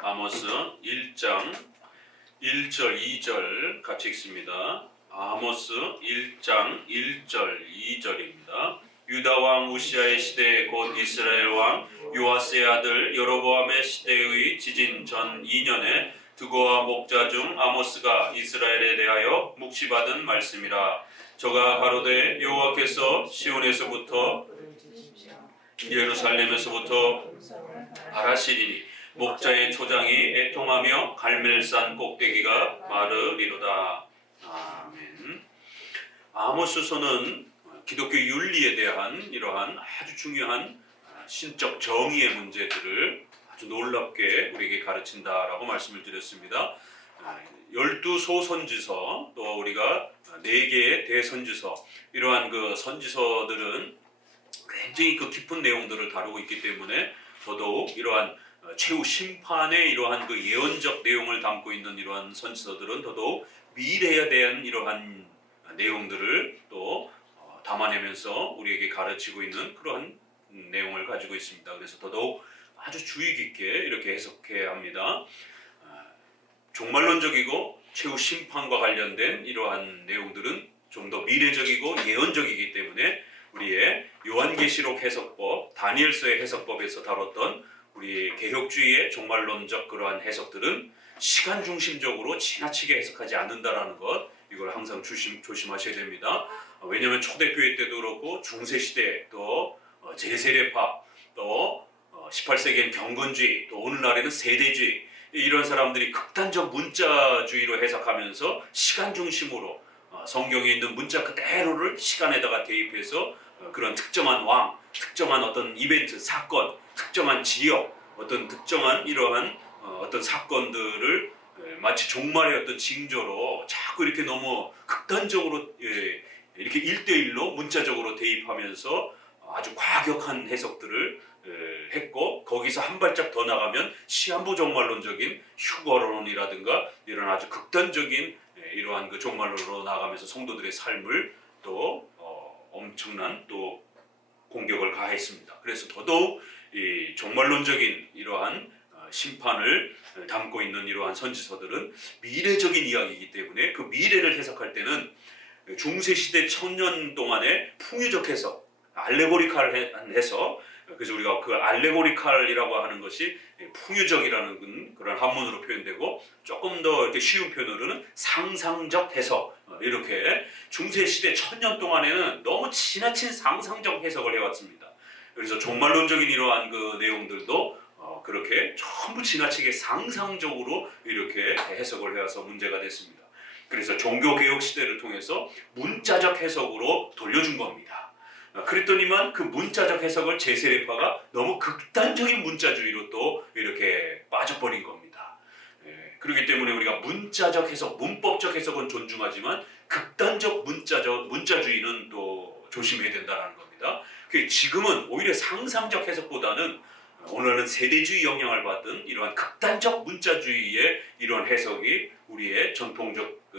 아모스 1장 1절 2절 같이 읽습니다. 아모스 1장 1절 2절입니다. 유다 왕 우시아의 시대 곧 이스라엘 왕 요아스의 아들 여로보암의 시대의 지진 전 2년에 드고와 목자 중 아모스가 이스라엘에 대하여 묵시받은 말씀이라. 저가 가로되 여호와께서 시온에서부터 예루살렘에서부터 바라시리니 목자의 초장이 애통하며 갈멜산 꼭대기가 마르리로다. 아멘. 아모스서는 기독교 윤리에 대한 이러한 아주 중요한 신적 정의의 문제들을 아주 놀랍게 우리에게 가르친다라고 말씀을 드렸습니다. 12소 선지서, 또 우리가 4개의 대선지서, 이러한 그 선지서들은 굉장히 그 깊은 내용들을 다루고 있기 때문에 더더욱 이러한 최후 심판의 이러한 그 예언적 내용을 담고 있는 이러한 선지서들은 더더욱 미래에 대한 이러한 내용들을 또 담아내면서 우리에게 가르치고 있는 그러한 내용을 가지고 있습니다. 그래서 더더욱 아주 주의 깊게 이렇게 해석해야 합니다. 종말론적이고 최후 심판과 관련된 이러한 내용들은 좀 더 미래적이고 예언적이기 때문에 우리의 요한계시록 해석법, 다니엘서의 해석법에서 다뤘던 우리 개혁주의의 종말론적 그러한 해석들은 시간 중심적으로 지나치게 해석하지 않는다라는 것, 이걸 항상 조심하셔야 됩니다. 왜냐하면 초대교회 때도 그렇고 중세시대, 또 제세례파, 또 18세기엔 경건주의, 또 오늘날에는 세대주의, 이런 사람들이 극단적 문자주의로 해석하면서 시간 중심으로 성경에 있는 문자 그대로를 시간에다가 대입해서 그런 특정한 왕, 특정한 어떤 이벤트, 사건, 특정한 지역, 어떤 특정한 이러한 어떤 사건들을 마치 종말의 어떤 징조로 자꾸 이렇게 너무 극단적으로 이렇게 1대1로 문자적으로 대입하면서 아주 과격한 해석들을 했고, 거기서 한 발짝 더 나가면 시한부 종말론적인 휴거론이라든가 이런 아주 극단적인 이러한 그 종말론으로 나가면서 성도들의 삶을 또 엄청난 또 공격을 가했습니다. 그래서 더더욱 이 종말론적인 이러한 심판을 담고 있는 이러한 선지서들은 미래적인 이야기이기 때문에 그 미래를 해석할 때는 중세시대 1000년 동안의 풍유적 해석, 알레고리칼 해석, 그래서 우리가 그 알레고리칼이라고 하는 것이 풍유적이라는 그런 한문으로 표현되고, 조금 더 이렇게 쉬운 표현으로는 상상적 해석, 이렇게 중세시대 1000년 동안에는 너무 지나친 상상적 해석을 해왔습니다. 그래서 종말론적인 이러한 그 내용들도 그렇게 전부 지나치게 상상적으로 이렇게 해석을 해와서 문제가 됐습니다. 그래서 종교개혁 시대를 통해서 문자적 해석으로 돌려준 겁니다. 그랬더니만 그 문자적 해석을 제세례파가 너무 극단적인 문자주의로 또 이렇게 빠져버린 겁니다. 그렇기 때문에 우리가 문자적 해석, 문법적 해석은 존중하지만 극단적 문자주의는 또 조심해야 된다는 겁니다. 지금은 오히려 상상적 해석보다는 오늘은 세대주의 영향을 받은 이러한 극단적 문자주의의 이러한 해석이 우리의 전통적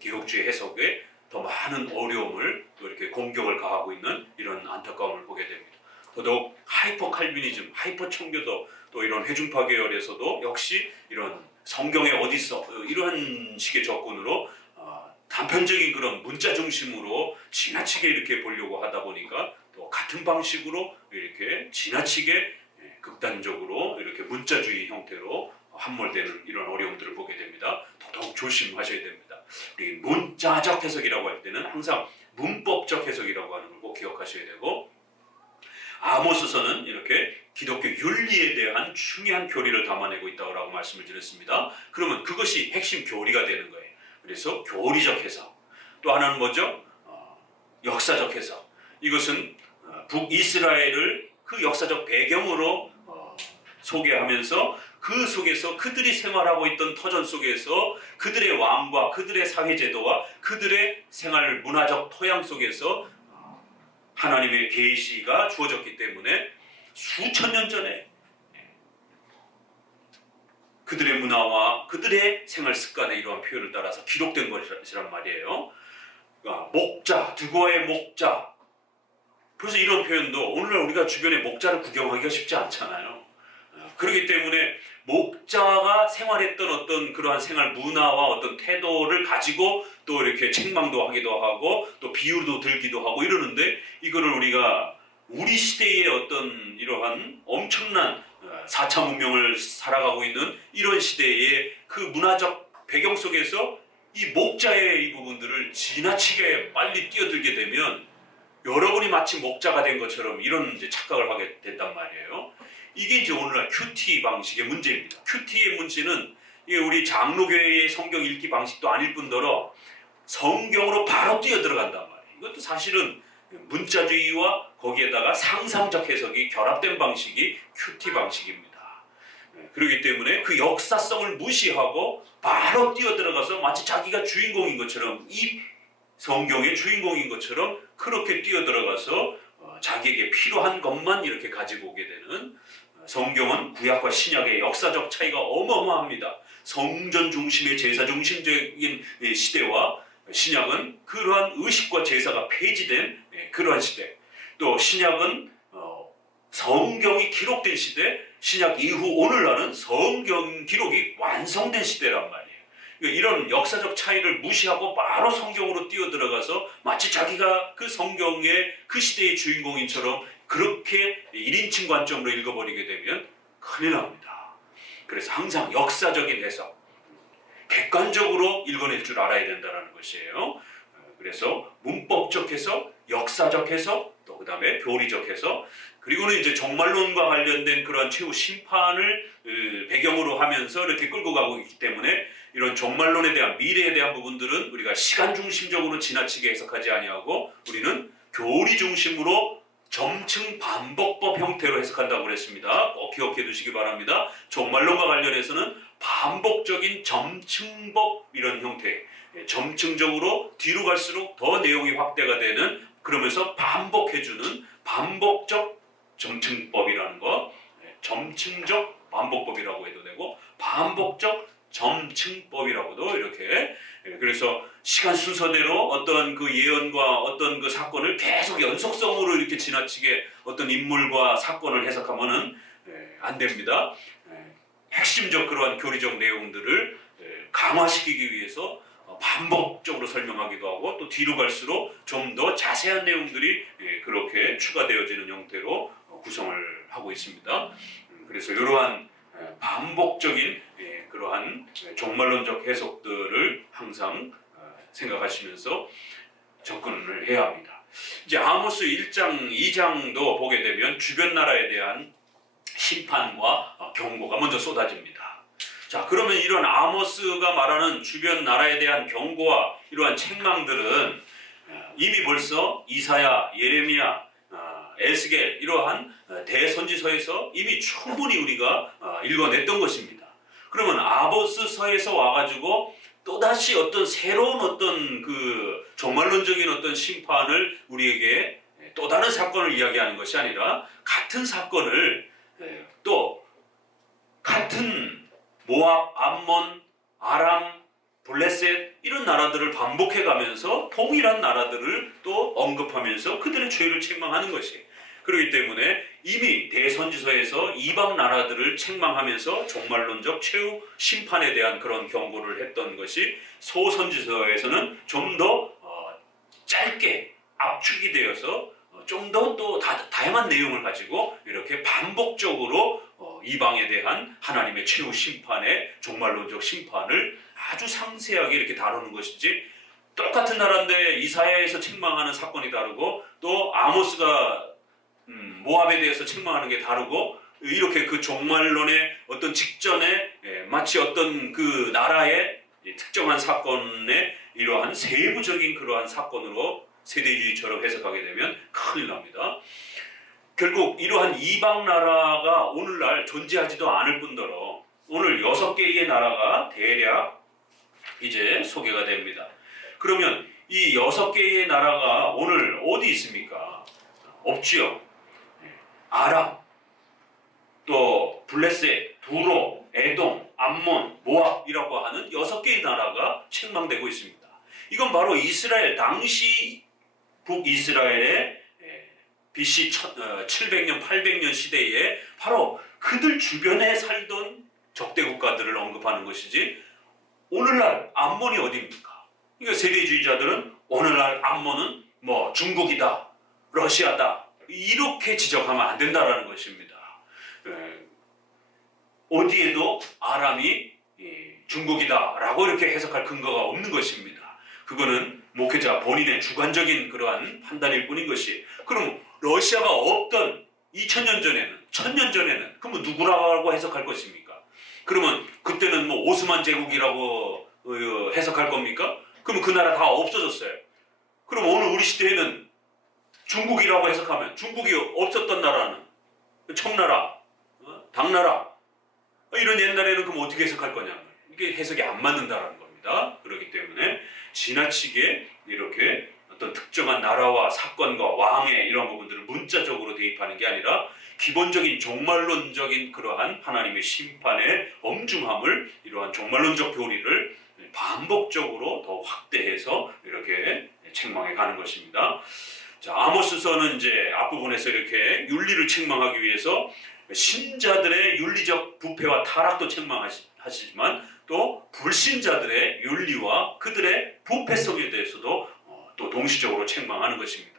개혁주의 해석에 더 많은 어려움을, 또 이렇게 공격을 가하고 있는 이런 안타까움을 보게 됩니다. 더더욱 하이퍼 칼비니즘, 하이퍼 청교도, 또 이런 회중파 계열에서도 역시 이런 성경에 어디서 이러한 식의 접근으로 단편적인 그런 문자 중심으로 지나치게 이렇게 보려고 하다 보니까 또 같은 방식으로 이렇게 지나치게 극단적으로 이렇게 문자주의 형태로 함몰되는 이런 어려움들을 보게 됩니다. 더더욱 조심하셔야 됩니다. 우리 문자적 해석이라고 할 때는 항상 문법적 해석이라고 하는 걸 꼭 기억하셔야 되고, 아모스서는 이렇게 기독교 윤리에 대한 중요한 교리를 담아내고 있다고 말씀을 드렸습니다. 그러면 그것이 핵심 교리가 되는 거예요. 그래서 교리적 해석. 또 하나는 뭐죠? 역사적 해석. 이것은 북이스라엘을 그 역사적 배경으로 소개하면서 그 속에서 그들이 생활하고 있던 터전 속에서 그들의 왕과 그들의 사회제도와 그들의 생활 문화적 토양 속에서 하나님의 계시가 주어졌기 때문에 수천 년 전에 그들의 문화와 그들의 생활 습관의 이러한 표현을 따라서 기록된 것이란 말이에요. 목자, 드고아의 목자. 그래서 이런 표현도 오늘날 우리가 주변에 목자를 구경하기가 쉽지 않잖아요. 그렇기 때문에 목자가 생활했던 어떤 그러한 생활 문화와 어떤 태도를 가지고 또 이렇게 책망도 하기도 하고 또 비유도 들기도 하고 이러는데, 이거를 우리가 우리 시대의 어떤 이러한 엄청난 4차 문명을 살아가고 있는 이런 시대의 그 문화적 배경 속에서 이 목자의 이 부분들을 지나치게 빨리 뛰어들게 되면 여러분이 마치 목자가 된 것처럼 이런 이제 착각을 하게 된단 말이에요. 이게 이제 오늘날 큐티 방식의 문제입니다. 큐티의 문제는 이게 우리 장로교회의 성경 읽기 방식도 아닐 뿐더러 성경으로 바로 뛰어들어간단 말이에요. 이것도 사실은 문자주의와 거기에다가 상상적 해석이 결합된 방식이 큐티 방식입니다. 그렇기 때문에 그 역사성을 무시하고 바로 뛰어들어가서 마치 자기가 주인공인 것처럼, 이 성경의 주인공인 것처럼 그렇게 뛰어들어가서 자기에게 필요한 것만 이렇게 가지고 오게 되는, 성경은 구약과 신약의 역사적 차이가 어마어마합니다. 성전 중심의 제사 중심적인 시대와 신약은 그러한 의식과 제사가 폐지된 그러한 시대, 또 신약은 성경이 기록된 시대, 신약 이후 오늘날은 성경 기록이 완성된 시대란 말이에요. 이런 역사적 차이를 무시하고 바로 성경으로 뛰어들어가서 마치 자기가 그 성경의 그 시대의 주인공인처럼 그렇게 1인칭 관점으로 읽어버리게 되면 큰일 납니다. 그래서 항상 역사적인 해석, 객관적으로 읽어낼 줄 알아야 된다는 것이에요. 그래서 문법적 해석, 역사적 해석, 또 그 다음에 교리적 해석, 그리고는 이제 종말론과 관련된 그러한 최후 심판을 배경으로 하면서 이렇게 끌고 가고 있기 때문에 이런 종말론에 대한, 미래에 대한 부분들은 우리가 시간 중심적으로 지나치게 해석하지 아니하고 우리는 교리 중심으로 점층 반복법 형태로 해석한다고 그랬습니다. 꼭 기억해 두시기 바랍니다. 종말론과 관련해서는 반복적인 점층법 이런 형태, 점층적으로 뒤로 갈수록 더 내용이 확대가 되는, 그러면서 반복해주는 반복적 점층법이라는 거, 점층적 반복법이라고 해도 되고 반복적 점층법이라고도 이렇게, 그래서 시간 순서대로 어떤 그 예언과 어떤 그 사건을 계속 연속성으로 이렇게 지나치게 어떤 인물과 사건을 해석하면은 안 됩니다. 핵심적 그러한 교리적 내용들을 강화시키기 위해서 반복적으로 설명하기도 하고, 또 뒤로 갈수록 좀 더 자세한 내용들이 그렇게 추가되어지는 형태로 구성을 하고 있습니다. 그래서 이러한 반복적인 그러한 종말론적 해석들을 항상 생각하시면서 접근을 해야 합니다. 이제 아모스 1장, 2장도 보게 되면 주변 나라에 대한 심판과 경고가 먼저 쏟아집니다. 자, 그러면 이런 아모스가 말하는 주변 나라에 대한 경고와 이러한 책망들은 이미 벌써 이사야, 예레미야, 에스겔 이러한 대선지서에서 이미 충분히 우리가 읽어냈던 것입니다. 그러면 아모스서에서 와가지고 또다시 어떤 새로운 어떤 그 종말론적인 어떤 심판을 우리에게 또 다른 사건을 이야기하는 것이 아니라 같은 사건을 또 같은 모압, 암몬, 아람, 블레셋 이런 나라들을 반복해가면서 동일한 나라들을 또 언급하면서 그들의 죄를 책망하는 것이에요. 그렇기 때문에 이미 대선지서에서 이방 나라들을 책망하면서 종말론적 최후 심판에 대한 그런 경고를 했던 것이 소선지서에서는 좀 더 짧게 압축이 되어서 좀 더 또 다양한 내용을 가지고 이렇게 반복적으로 이방에 대한 하나님의 최후 심판의 종말론적 심판을 아주 상세하게 이렇게 다루는 것이지, 똑같은 나라인데 이사야에서 책망하는 사건이 다르고 또 아모스가 모압에 대해서 책망하는 게 다르고, 이렇게 그 종말론의 어떤 직전에 마치 어떤 그 나라의 특정한 사건의 이러한 세부적인 그러한 사건으로 세대주의처럼 해석하게 되면 큰일 납니다. 결국 이러한 이방 나라가 오늘날 존재하지도 않을 뿐더러 오늘 6개의 나라가 대략 이제 소개가 됩니다. 그러면 이 6개의 나라가 오늘 어디 있습니까? 없지요. 아람, 또 블레셋, 두로, 에돔, 암몬, 모압이라고 하는 6개의 나라가 책망되고 있습니다. 이건 바로 이스라엘, 당시 북이스라엘의 BC 700년, 800년 시대에 바로 그들 주변에 살던 적대 국가들을 언급하는 것이지 오늘날 암몬이 어디입니까? 그러니까 세계주의자들은 오늘날 암몬은 뭐 중국이다, 러시아다 이렇게 지적하면 안 된다라는 것입니다. 어디에도 아람이 중국이다라고 이렇게 해석할 근거가 없는 것입니다. 그거는 목회자 본인의 주관적인 그러한 판단일 뿐인 것이. 그럼 러시아가 없던 2000년 전에는 1000년 전에는 그러면 누구라고 해석할 것입니까? 그러면 그때는 뭐 오스만 제국이라고 해석할 겁니까? 그러면 그 나라 다 없어졌어요. 그럼 오늘 우리 시대에는 중국이라고 해석하면 중국이 없었던 나라는 청나라, 당나라 이런 옛날에는 그럼 어떻게 해석할 거냐? 이게 해석이 안 맞는다라는 겁니다. 그렇기 때문에 지나치게 이렇게 어떤 특정한 나라와 사건과 왕의 이런 부분들을 문자적으로 대입하는 게 아니라 기본적인 종말론적인 그러한 하나님의 심판의 엄중함을 이러한 종말론적 교리를 반복적으로 더 확대해서 이렇게 책망해 가는 것입니다. 자, 아모스서는 이제 앞부분에서 이렇게 윤리를 책망하기 위해서 신자들의 윤리적 부패와 타락도 책망하시지만 또 불신자들의 윤리와 그들의 부패성에 대해서도 또 동시적으로 책망하는 것입니다.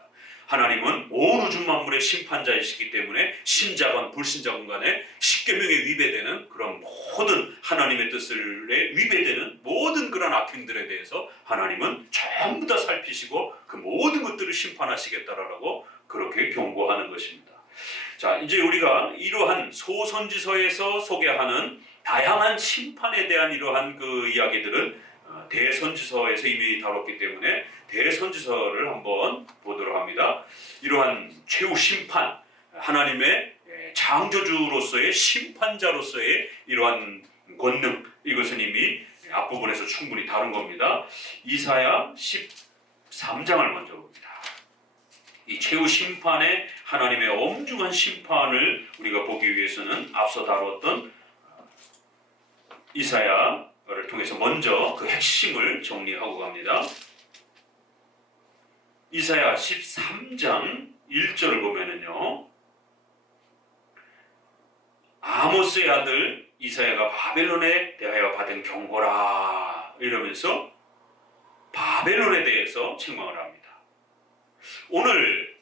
하나님은 온 우주 만물의 심판자이시기 때문에 신자건 불신자건 간에 십계명에 위배되는 그런 모든 하나님의 뜻을 위배되는 모든 그런 악행들에 대해서 하나님은 전부 다 살피시고 그 모든 것들을 심판하시겠다라고 그렇게 경고하는 것입니다. 자, 이제 우리가 이러한 소선지서에서 소개하는 다양한 심판에 대한 이러한 그 이야기들은 대선지서에서 이미 다뤘기 때문에 대선지서를 한번 보도록 합니다. 이러한 최후 심판, 하나님의 창조주로서의 심판자로서의 이러한 권능, 이것은 이미 앞부분에서 충분히 다룬 겁니다. 이사야 13장을 먼저 봅니다. 이 최후 심판의 하나님의 엄중한 심판을 우리가 보기 위해서는 앞서 다루었던 이사야를 통해서 먼저 그 핵심을 정리하고 갑니다. 이사야 13장 1절을 보면은요, 아모스의 아들 이사야가 바벨론에 대하여 받은 경고라 이러면서 바벨론에 대해서 책망을 합니다. 오늘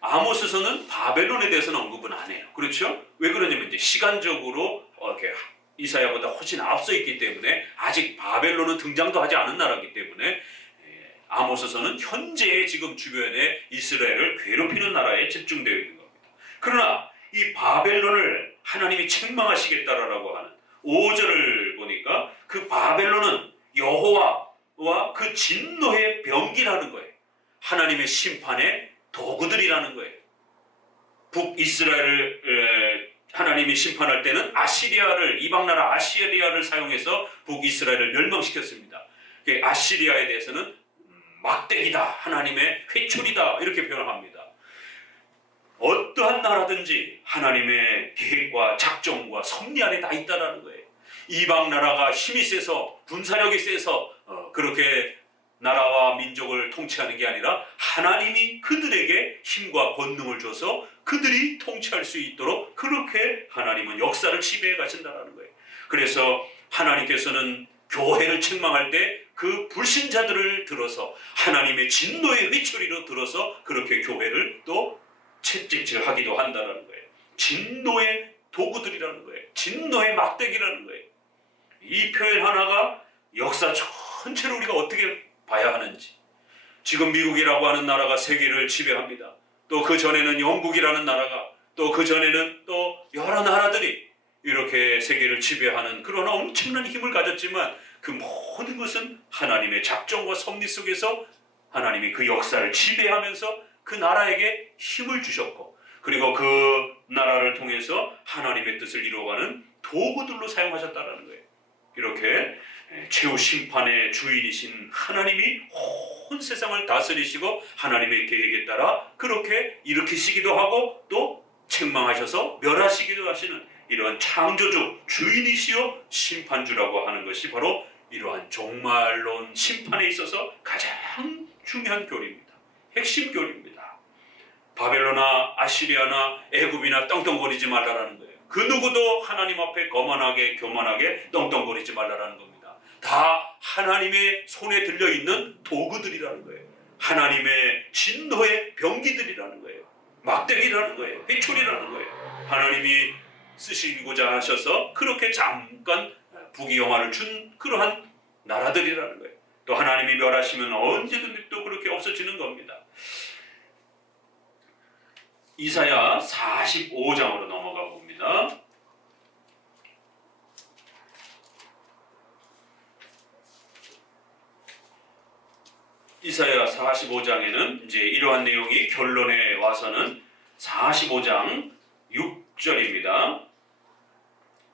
아모스서는 바벨론에 대해서는 언급은 안 해요. 그렇죠? 왜 그러냐면 이제 시간적으로 이렇게 이사야보다 훨씬 앞서 있기 때문에 아직 바벨론은 등장도 하지 않은 나라이기 때문에 아모스서는 현재의 지금 주변의 이스라엘을 괴롭히는 나라에 집중되어 있는 겁니다. 그러나 이 바벨론을 하나님이 책망하시겠다라고 하는 5절을 보니까 그 바벨론은 여호와와 그 진노의 병기라는 거예요. 하나님의 심판의 도구들이라는 거예요. 북이스라엘을 하나님이 심판할 때는 아시리아를, 이방 나라 아시리아를 사용해서 북이스라엘을 멸망시켰습니다. 아시리아에 대해서는 막대기다, 하나님의 회초리다 이렇게 표현합니다. 어떠한 나라든지 하나님의 계획과 작정과 섭리 안에 다 있다라는 거예요. 이방 나라가 힘이 세서 군사력이 세서 그렇게 나라와 민족을 통치하는 게 아니라 하나님이 그들에게 힘과 권능을 줘서 그들이 통치할 수 있도록 그렇게 하나님은 역사를 지배해 가신다는 거예요. 그래서 하나님께서는 교회를 책망할 때 그 불신자들을 들어서 하나님의 진노의 회초리로 들어서 그렇게 교회를 또 채찍질하기도 한다는 거예요. 진노의 도구들이라는 거예요. 진노의 막대기라는 거예요. 이 표현 하나가 역사 전체를 우리가 어떻게 봐야 하는지. 지금 미국이라고 하는 나라가 세계를 지배합니다. 또 그 전에는 영국이라는 나라가, 또 그 전에는 또 여러 나라들이 이렇게 세계를 지배하는 그런 엄청난 힘을 가졌지만 그 모든 것은 하나님의 작정과 섭리 속에서 하나님이 그 역사를 지배하면서 그 나라에게 힘을 주셨고, 그리고 그 나라를 통해서 하나님의 뜻을 이루어가는 도구들로 사용하셨다는 거예요. 이렇게 최후 심판의 주인이신 하나님이 온 세상을 다스리시고 하나님의 계획에 따라 그렇게 일으키시기도 하고 또 책망하셔서 멸하시기도 하시는 이러한 창조주, 주인이시요 심판주라고 하는 것이 바로 이러한 종말론 심판에 있어서 가장 중요한 교리입니다. 핵심 교리입니다. 바벨론이나 아시리아나 애굽이나 떵떵거리지 말라라는 거예요. 그 누구도 하나님 앞에 거만하게 교만하게 떵떵거리지 말라라는 겁니다. 다 하나님의 손에 들려있는 도구들이라는 거예요. 하나님의 진노의 병기들이라는 거예요. 막대기라는 거예요. 회초리라는 거예요. 하나님이 쓰시고자 하셔서 그렇게 잠깐 부귀영화를 준 그러한 나라들이라는 거예요. 또 하나님이 멸하시면 언제든지 또 그렇게 없어지는 겁니다. 이사야 45장으로 넘어가 봅니다. 이사야 45장에는 이제 이러한 내용이 결론에 와서는 45장 6절입니다.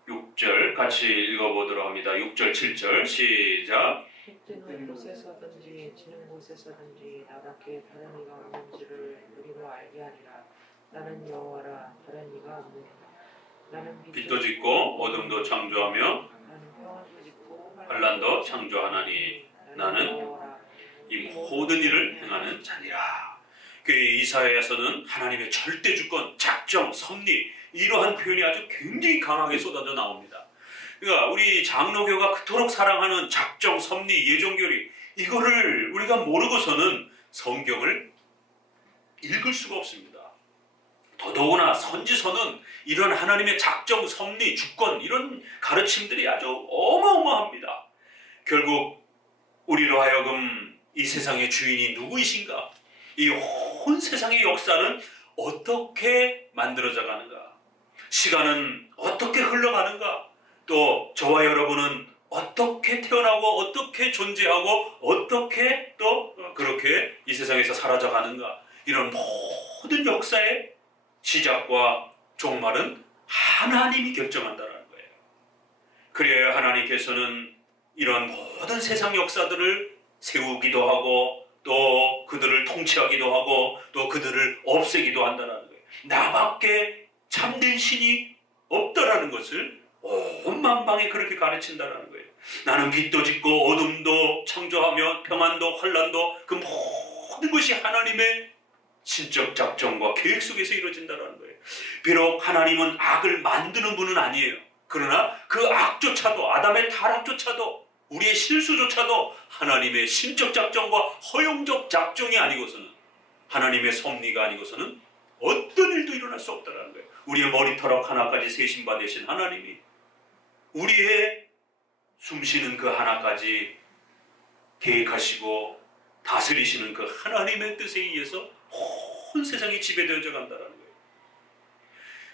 6절 같이 읽어보도록 합니다. 6절 7절 시작. 뜨는 곳에서든지 지는 곳에서든지 나밖에 다른 이가 없는지를 우리로 알게 하리라. 나는 여호와라, 다른 이가 없느니라. 나는 빛도 짓고 어둠도 창조하며 나는 평안도 짓고 환난도 창조하나니 나는 여호와라. 이 모든 일을 행하는 자니라. 그 이사야에서는 하나님의 절대 주권, 작정, 섭리 이러한 표현이 아주 굉장히 강하게 쏟아져 나옵니다. 그러니까 우리 장로교가 그토록 사랑하는 작정, 섭리, 예정교리 이거를 우리가 모르고서는 성경을 읽을 수가 없습니다. 더더구나 선지서는 이런 하나님의 작정, 섭리, 주권 이런 가르침들이 아주 어마어마합니다. 결국 우리로 하여금 이 세상의 주인이 누구이신가? 이 온 세상의 역사는 어떻게 만들어져 가는가? 시간은 어떻게 흘러가는가? 또 저와 여러분은 어떻게 태어나고 어떻게 존재하고 어떻게 또 그렇게 이 세상에서 사라져 가는가? 이런 모든 역사의 시작과 종말은 하나님이 결정한다는 거예요. 그래야 하나님께서는 이런 모든 세상 역사들을 세우기도 하고 또 그들을 통치하기도 하고 또 그들을 없애기도 한다는 거예요. 나밖에 참된 신이 없다라는 것을 온 만방에 그렇게 가르친다는 거예요. 나는 빛도 짓고 어둠도 창조하며 평안도 환난도 그 모든 것이 하나님의 신적 작정과 계획 속에서 이루어진다는 거예요. 비록 하나님은 악을 만드는 분은 아니에요. 그러나 그 악조차도 아담의 타락조차도 우리의 실수조차도 하나님의 신적 작정과 허용적 작정이 아니고서는 하나님의 섭리가 아니고서는 어떤 일도 일어날 수 없다는 거예요. 우리의 머리털 하나까지 세신 바 되신 하나님이 우리의 숨쉬는 그 하나까지 계획하시고 다스리시는 그 하나님의 뜻에 의해서 온 세상이 지배되어져 간다는 거예요.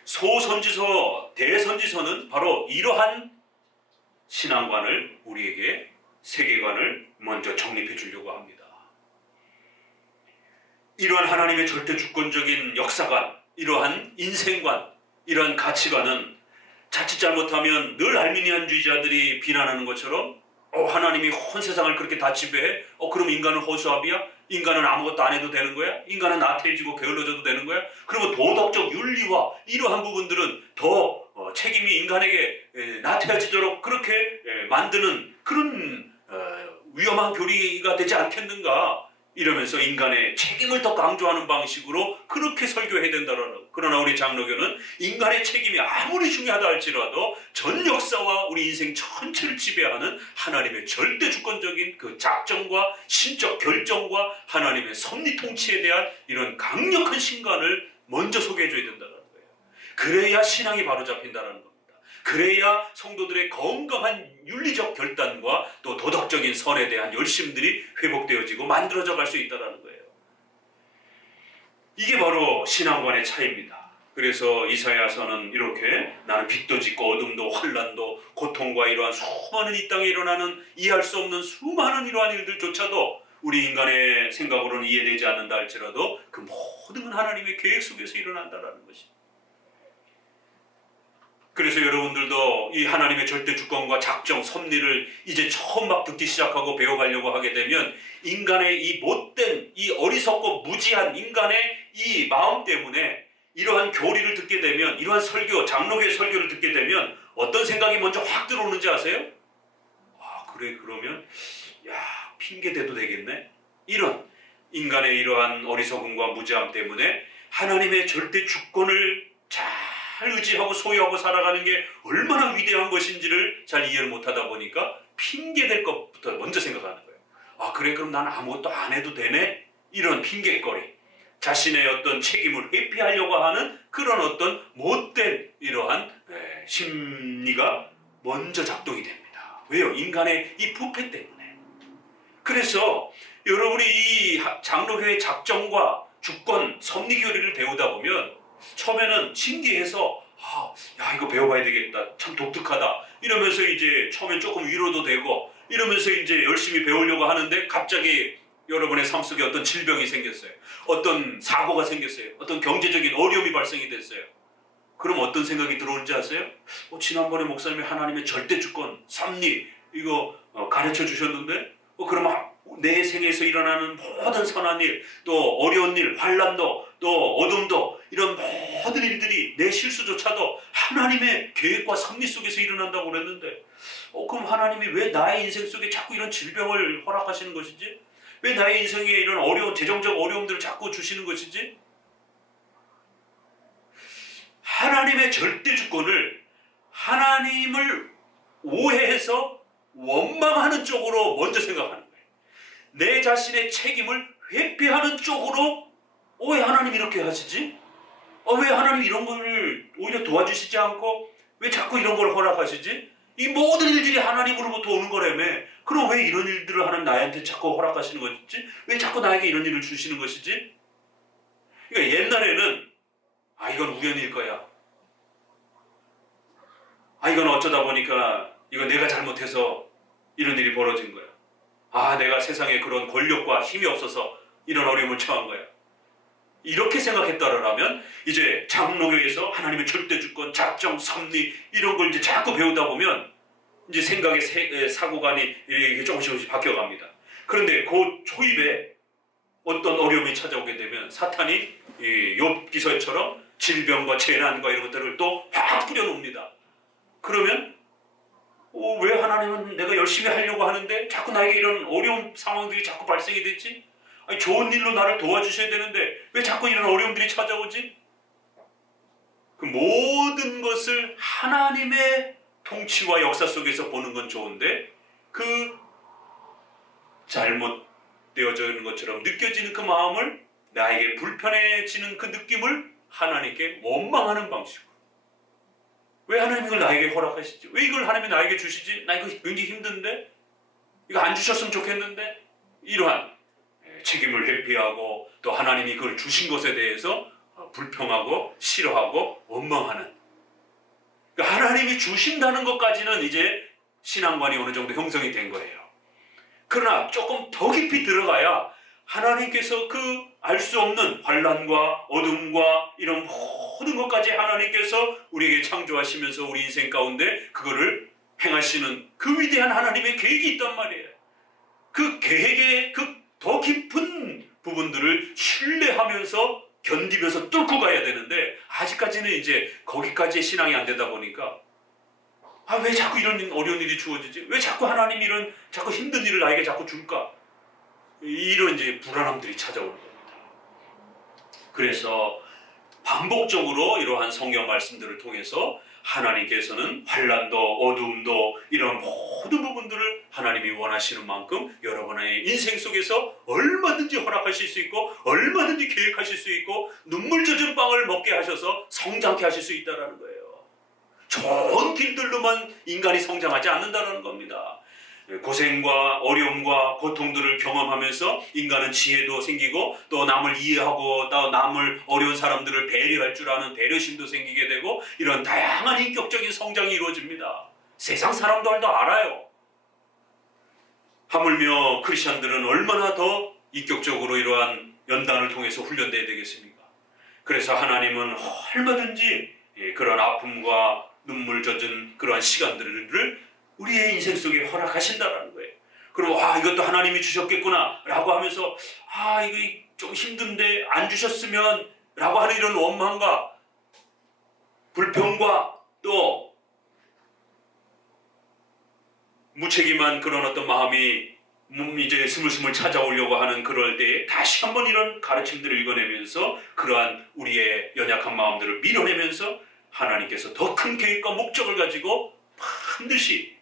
소선지서, 대선지서는 바로 이러한 신앙관을 우리에게 세계관을 먼저 정립해 주려고 합니다. 이러한 하나님의 절대 주권적인 역사관, 이러한 인생관, 이러한 가치관은 자칫 잘못하면 늘 알미니안주의자들이 비난하는 것처럼 하나님이 온 세상을 그렇게 다 지배해? 그럼 인간은 허수아비야? 인간은 아무것도 안 해도 되는 거야? 인간은 나태해지고 게을러져도 되는 거야? 그리고 도덕적 윤리와 이러한 부분들은 더 책임이 인간에게 나태해지도록 그렇게 만드는 그런 위험한 교리가 되지 않겠는가? 이러면서 인간의 책임을 더 강조하는 방식으로 그렇게 설교해야 된다라는. 그러나 우리 장로교는 인간의 책임이 아무리 중요하다 할지라도 전 역사와 우리 인생 전체를 지배하는 하나님의 절대 주권적인 그 작정과 신적 결정과 하나님의 섭리 통치에 대한 이런 강력한 신관을 먼저 소개해 줘야 된다는 거예요. 그래야 신앙이 바로 잡힌다는 겁니다. 그래야 성도들의 건강한 윤리적 결단과 또 도덕적인 선에 대한 열심들이 회복되어지고 만들어져 갈 수 있다는 거예요. 이게 바로 신앙관의 차이입니다. 그래서 이사야서는 이렇게 나는 빛도 짓고 어둠도 환난도 고통과 이러한 수많은 이 땅에 일어나는 이해할 수 없는 수많은 이러한 일들조차도 우리 인간의 생각으로는 이해되지 않는다 할지라도 그 모든 건 하나님의 계획 속에서 일어난다는 것입니다. 그래서 여러분들도 이 하나님의 절대 주권과 작정, 섭리를 이제 처음 막 듣기 시작하고 배워가려고 하게 되면 인간의 이 못된, 이 어리석고 무지한 인간의 이 마음 때문에 이러한 교리를 듣게 되면, 이러한 설교, 장로교의 설교를 듣게 되면 어떤 생각이 먼저 확 들어오는지 아세요? 그래, 그러면 핑계대도 되겠네? 이런 인간의 이러한 어리석음과 무지함 때문에 하나님의 절대 주권을 잘 의지하고 소유하고 살아가는 게 얼마나 위대한 것인지를 잘 이해를 못하다 보니까 핑계댈 것부터 먼저 생각하는 거예요. 아 그래 그럼 난 아무것도 안 해도 되네? 이런 핑계거리, 자신의 어떤 책임을 회피하려고 하는 그런 어떤 못된 이러한 심리가 먼저 작동이 됩니다. 왜요? 인간의 이 부패 때문에. 그래서 여러분이 이 장로교의 작정과 주권, 섭리 교리를 배우다 보면 처음에는 신기해서 야 이거 배워봐야 되겠다, 참 독특하다 이러면서 이제 처음엔 조금 위로도 되고 이러면서 이제 열심히 배우려고 하는데 갑자기 여러분의 삶 속에 어떤 질병이 생겼어요. 어떤 사고가 생겼어요. 어떤 경제적인 어려움이 발생이 됐어요. 그럼 어떤 생각이 들어오는지 아세요? 지난번에 목사님이 하나님의 절대 주권, 섭리 이거 가르쳐 주셨는데 그러면 내 생에서 일어나는 모든 선한 일, 또 어려운 일, 환난도, 또 어둠도 이런 모든 일들이 내 실수조차도 하나님의 계획과 섭리 속에서 일어난다고 그랬는데 그럼 하나님이 왜 나의 인생 속에 자꾸 이런 질병을 허락하시는 것이지? 왜 나의 인생에 이런 어려운 재정적 어려움들을 자꾸 주시는 것이지? 하나님의 절대 주권을 하나님을 오해해서 원망하는 쪽으로 먼저 생각하는 거예요. 내 자신의 책임을 회피하는 쪽으로 왜 하나님 이렇게 하시지? 왜 하나님 이런 걸 오히려 도와주시지 않고 왜 자꾸 이런 걸 허락하시지? 이 모든 일들이 하나님으로부터 오는 거라며. 그럼 왜 이런 일들을 하나님 나한테 자꾸 허락하시는 것이지? 왜 자꾸 나에게 이런 일을 주시는 것이지? 그러니까 옛날에는 이건 우연일 거야. 이건 어쩌다 보니까 이거 내가 잘못해서 이런 일이 벌어진 거야. 내가 세상에 그런 권력과 힘이 없어서 이런 어려움을 처한 거야. 이렇게 생각했다라면 이제 장로교에서 하나님의 절대 주권, 작정, 섭리 이런 걸 이제 자꾸 배우다 보면 이제 생각의 사고관이 이렇게 조금씩 바뀌어갑니다. 그런데 그 초입에 어떤 어려움이 찾아오게 되면 사탄이 욥기서처럼 질병과 재난과 이런 것들을 또 확 뿌려놓습니다. 그러면 왜 하나님은 내가 열심히 하려고 하는데 자꾸 나에게 이런 어려운 상황들이 자꾸 발생이 되지? 좋은 일로 나를 도와주셔야 되는데 왜 자꾸 이런 어려움들이 찾아오지? 그 모든 것을 하나님의 통치와 역사 속에서 보는 건 좋은데 그 잘못되어져 있는 것처럼 느껴지는 그 마음을, 나에게 불편해지는 그 느낌을 하나님께 원망하는 방식으로. 왜 하나님 이걸 나에게 허락하시지? 왜 이걸 하나님이 나에게 주시지? 나 이거 굉장히 힘든데? 이거 안 주셨으면 좋겠는데? 이러한 책임을 회피하고 또 하나님이 그걸 주신 것에 대해서 불평하고 싫어하고 원망하는, 그러니까 하나님이 주신다는 것까지는 이제 신앙관이 어느 정도 형성이 된 거예요. 그러나 조금 더 깊이 들어가야 하나님께서 그 알 수 없는 환난과 어둠과 이런 모든 것까지 하나님께서 우리에게 창조하시면서 우리 인생 가운데 그거를 행하시는 그 위대한 하나님의 계획이 있단 말이에요. 그 계획의 그 더 깊은 부분들을 신뢰하면서 견디면서 뚫고 가야 되는데 아직까지는 이제 거기까지의 신앙이 안 되다 보니까 왜 자꾸 이런 어려운 일이 주어지지? 왜 자꾸 하나님이 이런 자꾸 힘든 일을 나에게 자꾸 줄까? 이런 이제 불안함들이 찾아오는 겁니다. 그래서 반복적으로 이러한 성경 말씀들을 통해서 하나님께서는 환난도 어둠도 이런 모든 부분들을 하나님이 원하시는 만큼 여러분의 인생 속에서 얼마든지 허락하실 수 있고 얼마든지 계획하실 수 있고 눈물 젖은 빵을 먹게 하셔서 성장케 하실 수 있다는 거예요. 좋은 길들로만 인간이 성장하지 않는다는 겁니다. 고생과 어려움과 고통들을 경험하면서 인간은 지혜도 생기고 또 남을 이해하고 또 남을 어려운 사람들을 배려할 줄 아는 배려심도 생기게 되고 이런 다양한 인격적인 성장이 이루어집니다. 세상 사람들도 알아요. 하물며 크리스천들은 얼마나 더 인격적으로 이러한 연단을 통해서 훈련돼야 되겠습니까? 그래서 하나님은 얼마든지 그런 아픔과 눈물 젖은 그러한 시간들을 우리의 인생 속에 허락하신다는 거예요. 그리고 이것도 하나님이 주셨겠구나 라고 하면서 이거 좀 힘든데 안 주셨으면 라고 하는 이런 원망과 불평과 또 무책임한 그런 어떤 마음이 이제 스물스물 찾아오려고 하는 그럴 때에 다시 한번 이런 가르침들을 읽어내면서 그러한 우리의 연약한 마음들을 밀어내면서 하나님께서 더 큰 계획과 목적을 가지고 반드시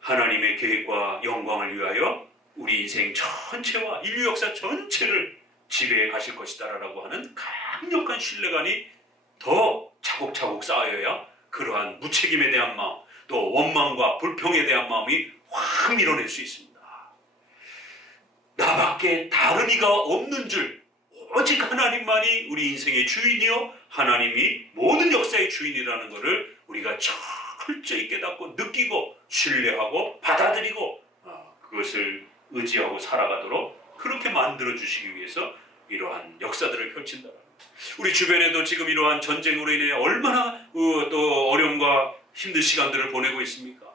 하나님의 계획과 영광을 위하여 우리 인생 전체와 인류 역사 전체를 지배해 가실 것이다라고 하는 강력한 신뢰감이 더 차곡차곡 쌓여야 그러한 무책임에 대한 마음, 또 원망과 불평에 대한 마음이 확 밀어낼 수 있습니다. 나밖에 다른 이가 없는 줄, 오직 하나님만이 우리 인생의 주인이요 하나님이 모든 역사의 주인이라는 것을 우리가 철저히 깨닫고 느끼고 신뢰하고 받아들이고 그것을 의지하고 살아가도록 그렇게 만들어 주시기 위해서 이러한 역사들을 펼친다. 우리 주변에도 지금 이러한 전쟁으로 인해 얼마나 또 어려움과 힘든 시간들을 보내고 있습니까?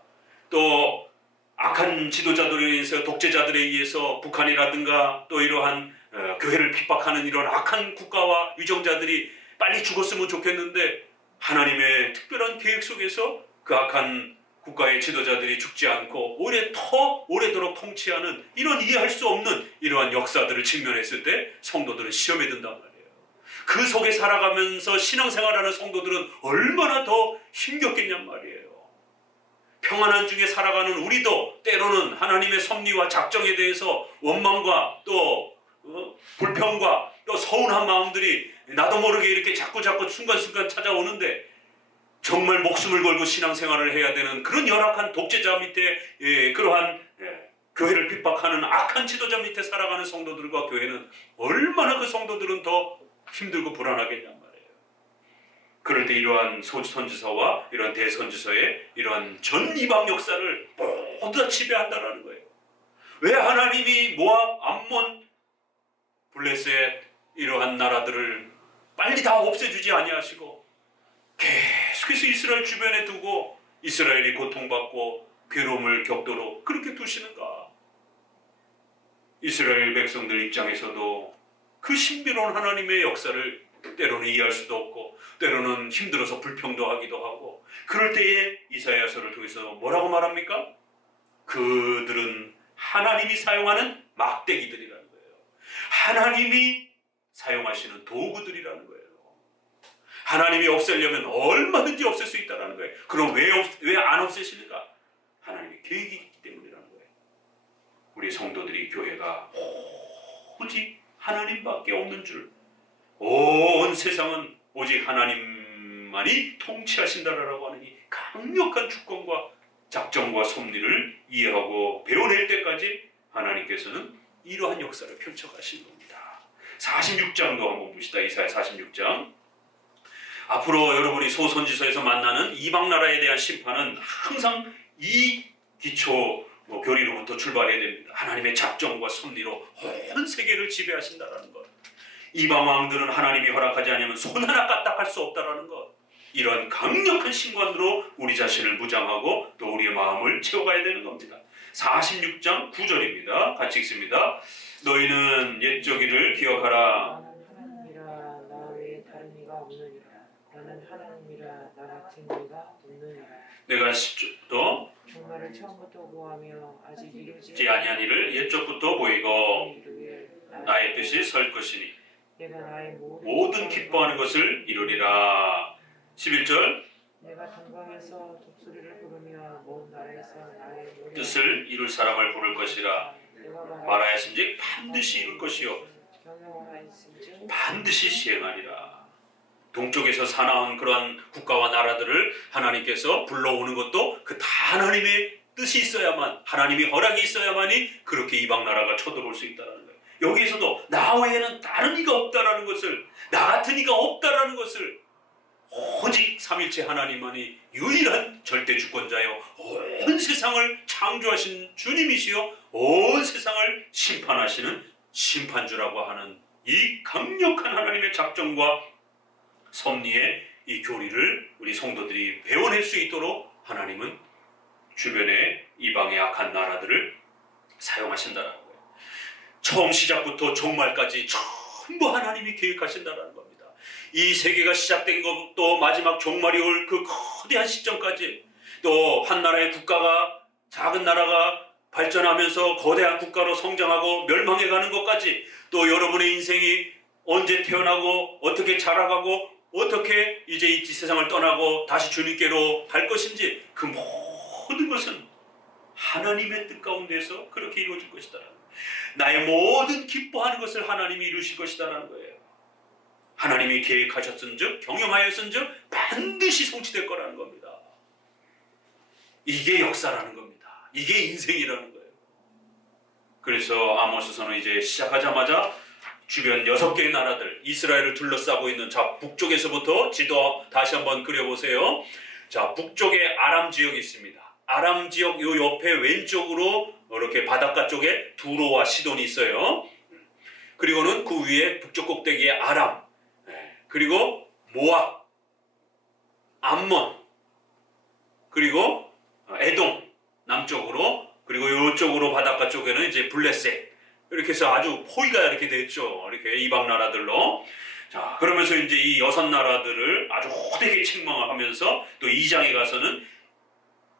또 악한 지도자들에 의해서, 독재자들에 의해서 북한이라든가 또 이러한 교회를 핍박하는 이런 악한 국가와 위정자들이 빨리 죽었으면 좋겠는데 하나님의 특별한 계획 속에서 그 악한 국가의 지도자들이 죽지 않고 오히려 더 오래도록 통치하는 이런 이해할 수 없는 이러한 역사들을 직면했을 때 성도들은 시험에 든단 말이에요. 그 속에 살아가면서 신앙생활하는 성도들은 얼마나 더 힘겹겠냔 말이에요. 평안한 중에 살아가는 우리도 때로는 하나님의 섭리와 작정에 대해서 원망과 또 불평과 또 서운한 마음들이 나도 모르게 이렇게 자꾸 순간순간 찾아오는데 정말 목숨을 걸고 신앙생활을 해야 되는 그런 열악한 독재자 밑에 그러한 교회를 핍박하는 악한 지도자 밑에 살아가는 성도들과 교회는 얼마나 그 성도들은 더 힘들고 불안하겠냔 말이에요. 그럴 때 이러한 선지서와 이러한 대선지서의 이러한 전 이방 역사를 모두 다 지배한다라는 거예요. 왜 하나님이 모압, 암몬, 블레셋 이러한 나라들을 빨리 다 없애주지 아니하시고 계속해서 이스라엘 주변에 두고 이스라엘이 고통받고 괴로움을 겪도록 그렇게 두시는가? 이스라엘 백성들 입장에서도 그 신비로운 하나님의 역사를 때로는 이해할 수도 없고 때로는 힘들어서 불평도 하기도 하고 그럴 때에 이사야서를 통해서 뭐라고 말합니까? 그들은 하나님이 사용하는 막대기들이라는 거예요. 하나님이 사용하시는 도구들이라는 거예요. 하나님이 없애려면 얼마든지 없앨 수 있다는 거예요. 그럼 왜 안 없애시는가? 하나님의 계획이 있기 때문이라는 거예요. 우리 성도들이 교회가 오직 하나님밖에 없는 줄, 온 세상은 오직 하나님만이 통치하신다라고 하는 이 강력한 주권과 작정과 섭리를 이해하고 배워낼 때까지 하나님께서는 이러한 역사를 펼쳐가신 겁니다. 46장도 한번 봅시다. 이사야 46장. 앞으로 여러분이 소선지서에서 만나는 이방 나라에 대한 심판은 항상 이 기초 교리로부터 출발해야 됩니다. 하나님의 작정과 섭리로 온 세계를 지배하신다라는 것. 이방 왕들은 하나님이 허락하지 않으면 손 하나 까딱할 수 없다라는 것. 이런 강력한 신관으로 우리 자신을 무장하고 또 우리의 마음을 채워가야 되는 겁니다. 46장 9절입니다. 같이 읽습니다. 너희는 옛적 일을 기억하라. 나는 하나님이라 나 외에 다른 이가 없느니라. 나는 하나님이라 나 같은 이가 없느니라. 내가 또 정말을 처음부터 구하며 아직 이루지 아니한 일을 옛적부터 보이고 이루길 나의 뜻이 설 것이니 내가 나의 모든 기뻐하는 것을 이루리라. 11절 내가 동방에서 독수리를 부르며 먼 나라에서 나의 노래 뜻을 이룰 사람을 부를 것이라. 말하였은즉 반드시 이룰 것이요 경영하였은즉 반드시 시행하리라. 동쪽에서 사나운 그러한 국가와 나라들을 하나님께서 불러오는 것도 그 다 하나님의 뜻이 있어야만, 하나님의 허락이 있어야만이 그렇게 이방 나라가 쳐들어올 수 있다는 거예요. 여기에서도 나 외에는 다른 이가 없다라는 것을, 나 같은 이가 없다라는 것을 오직 삼일체 하나님만이 유일한 절대 주권자요 온 세상을 창조하신 주님이시요 온 세상을 심판하시는 심판주라고 하는 이 강력한 하나님의 작정과 섭리의 이 교리를 우리 성도들이 배워낼 수 있도록 하나님은 주변의 이방의 악한 나라들을 사용하신다는 거예요. 처음 시작부터 종말까지 전부 하나님이 계획하신다는 겁니다. 이 세계가 시작된 것도 마지막 종말이 올 그 거대한 시점까지, 또 한 나라의 국가가, 작은 나라가 발전하면서 거대한 국가로 성장하고 멸망해가는 것까지, 또 여러분의 인생이 언제 태어나고 어떻게 자라가고 어떻게 이제 이 세상을 떠나고 다시 주님께로 갈 것인지 그 모든 것은 하나님의 뜻 가운데서 그렇게 이루어질 것이다. 나의 모든 기뻐하는 것을 하나님이 이루실 것이다라는 거예요. 하나님이 계획하셨은즉 경영하였은즉 반드시 성취될 거라는 겁니다. 이게 역사라는 겁니다. 이게 인생이라는 거예요. 그래서 아모스서는 이제 시작하자마자 주변 6개의 나라들 이스라엘을 둘러싸고 있는 자 북쪽에서부터 지도 다시 한번 그려보세요. 자 북쪽에 아람 지역이 있습니다. 아람 지역 요 옆에 왼쪽으로 이렇게 바닷가 쪽에 두로와 시돈이 있어요. 그리고는 그 위에 북쪽 꼭대기에 아람, 그리고 모압, 암몬, 그리고 에돔 남쪽으로, 그리고 이쪽으로 바닷가 쪽에는 이제 블레셋, 이렇게 해서 아주 포위가 이렇게 됐죠. 이렇게 이방 나라들로. 자 그러면서 이제 이 6나라들을 아주 호되게 책망을 하면서 또 2장에 가서는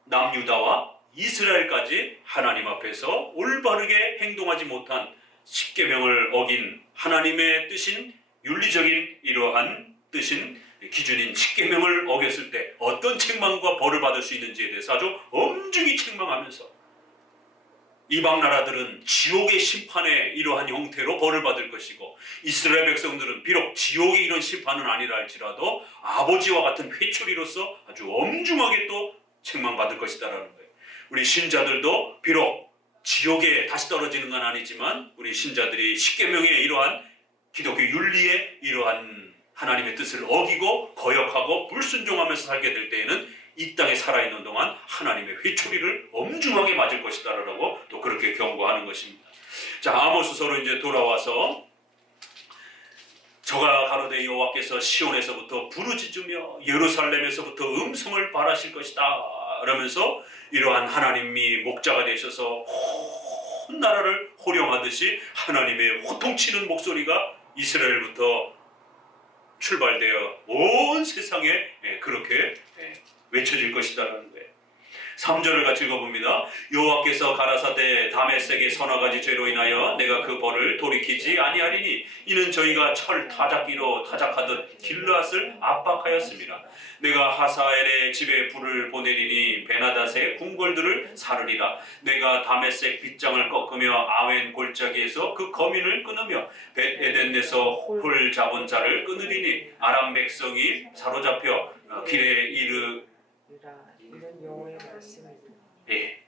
남유다와 이스라엘까지 하나님 앞에서 올바르게 행동하지 못한 십계명을 어긴 하나님의 뜻인 윤리적인 이러한 뜻인 기준인 십계명을 어겼을 때 어떤 책망과 벌을 받을 수 있는지에 대해서 아주 엄중히 책망하면서 이방 나라들은 지옥의 심판의 이러한 형태로 벌을 받을 것이고 이스라엘 백성들은 비록 지옥의 이런 심판은 아니라 할지라도 아버지와 같은 회초리로서 아주 엄중하게 또 책망받을 것이다라는 거예요. 우리 신자들도 비록 지옥에 다시 떨어지는 건 아니지만 우리 신자들이 십계명의 이러한 기독교 윤리의 이러한 하나님의 뜻을 어기고 거역하고 불순종하면서 살게 될 때에는 이 땅에 살아있는 동안 하나님의 회초리를 엄중하게 맞을 것이다라고 또 그렇게 경고하는 것입니다. 자 아모스서로 이제 돌아와서 저가 가로되 여호와께서 시온에서부터 부르짖으며 예루살렘에서부터 음성을 발하실 것이다 그러면서 이러한 하나님이 목자가 되셔서 온 나라를 호령하듯이 하나님의 호통치는 목소리가 이스라엘부터 출발되어 온 세상에 그렇게 외쳐질 것이다라는 거예요. 3절을 같이 읽어봅니다. 여호와께서 가라사대 다메섹의 서너 가지 죄로 인하여 내가 그 벌을 돌이키지 아니하리니 이는 저희가 철 타작기로 타작하듯 길르앗을 압박하였습니다. 내가 하사엘의 집에 불을 보내리니 베나닷의 궁궐들을 사르리라. 내가 다메섹 빗장을 꺾으며 아웬 골짜기에서 그 거민을 끊으며 벳에덴에서 홀 잡은 자를 끊으리니 아람 백성이 사로잡혀 길에 이르 이런 여호와의 말씀입니다. 예.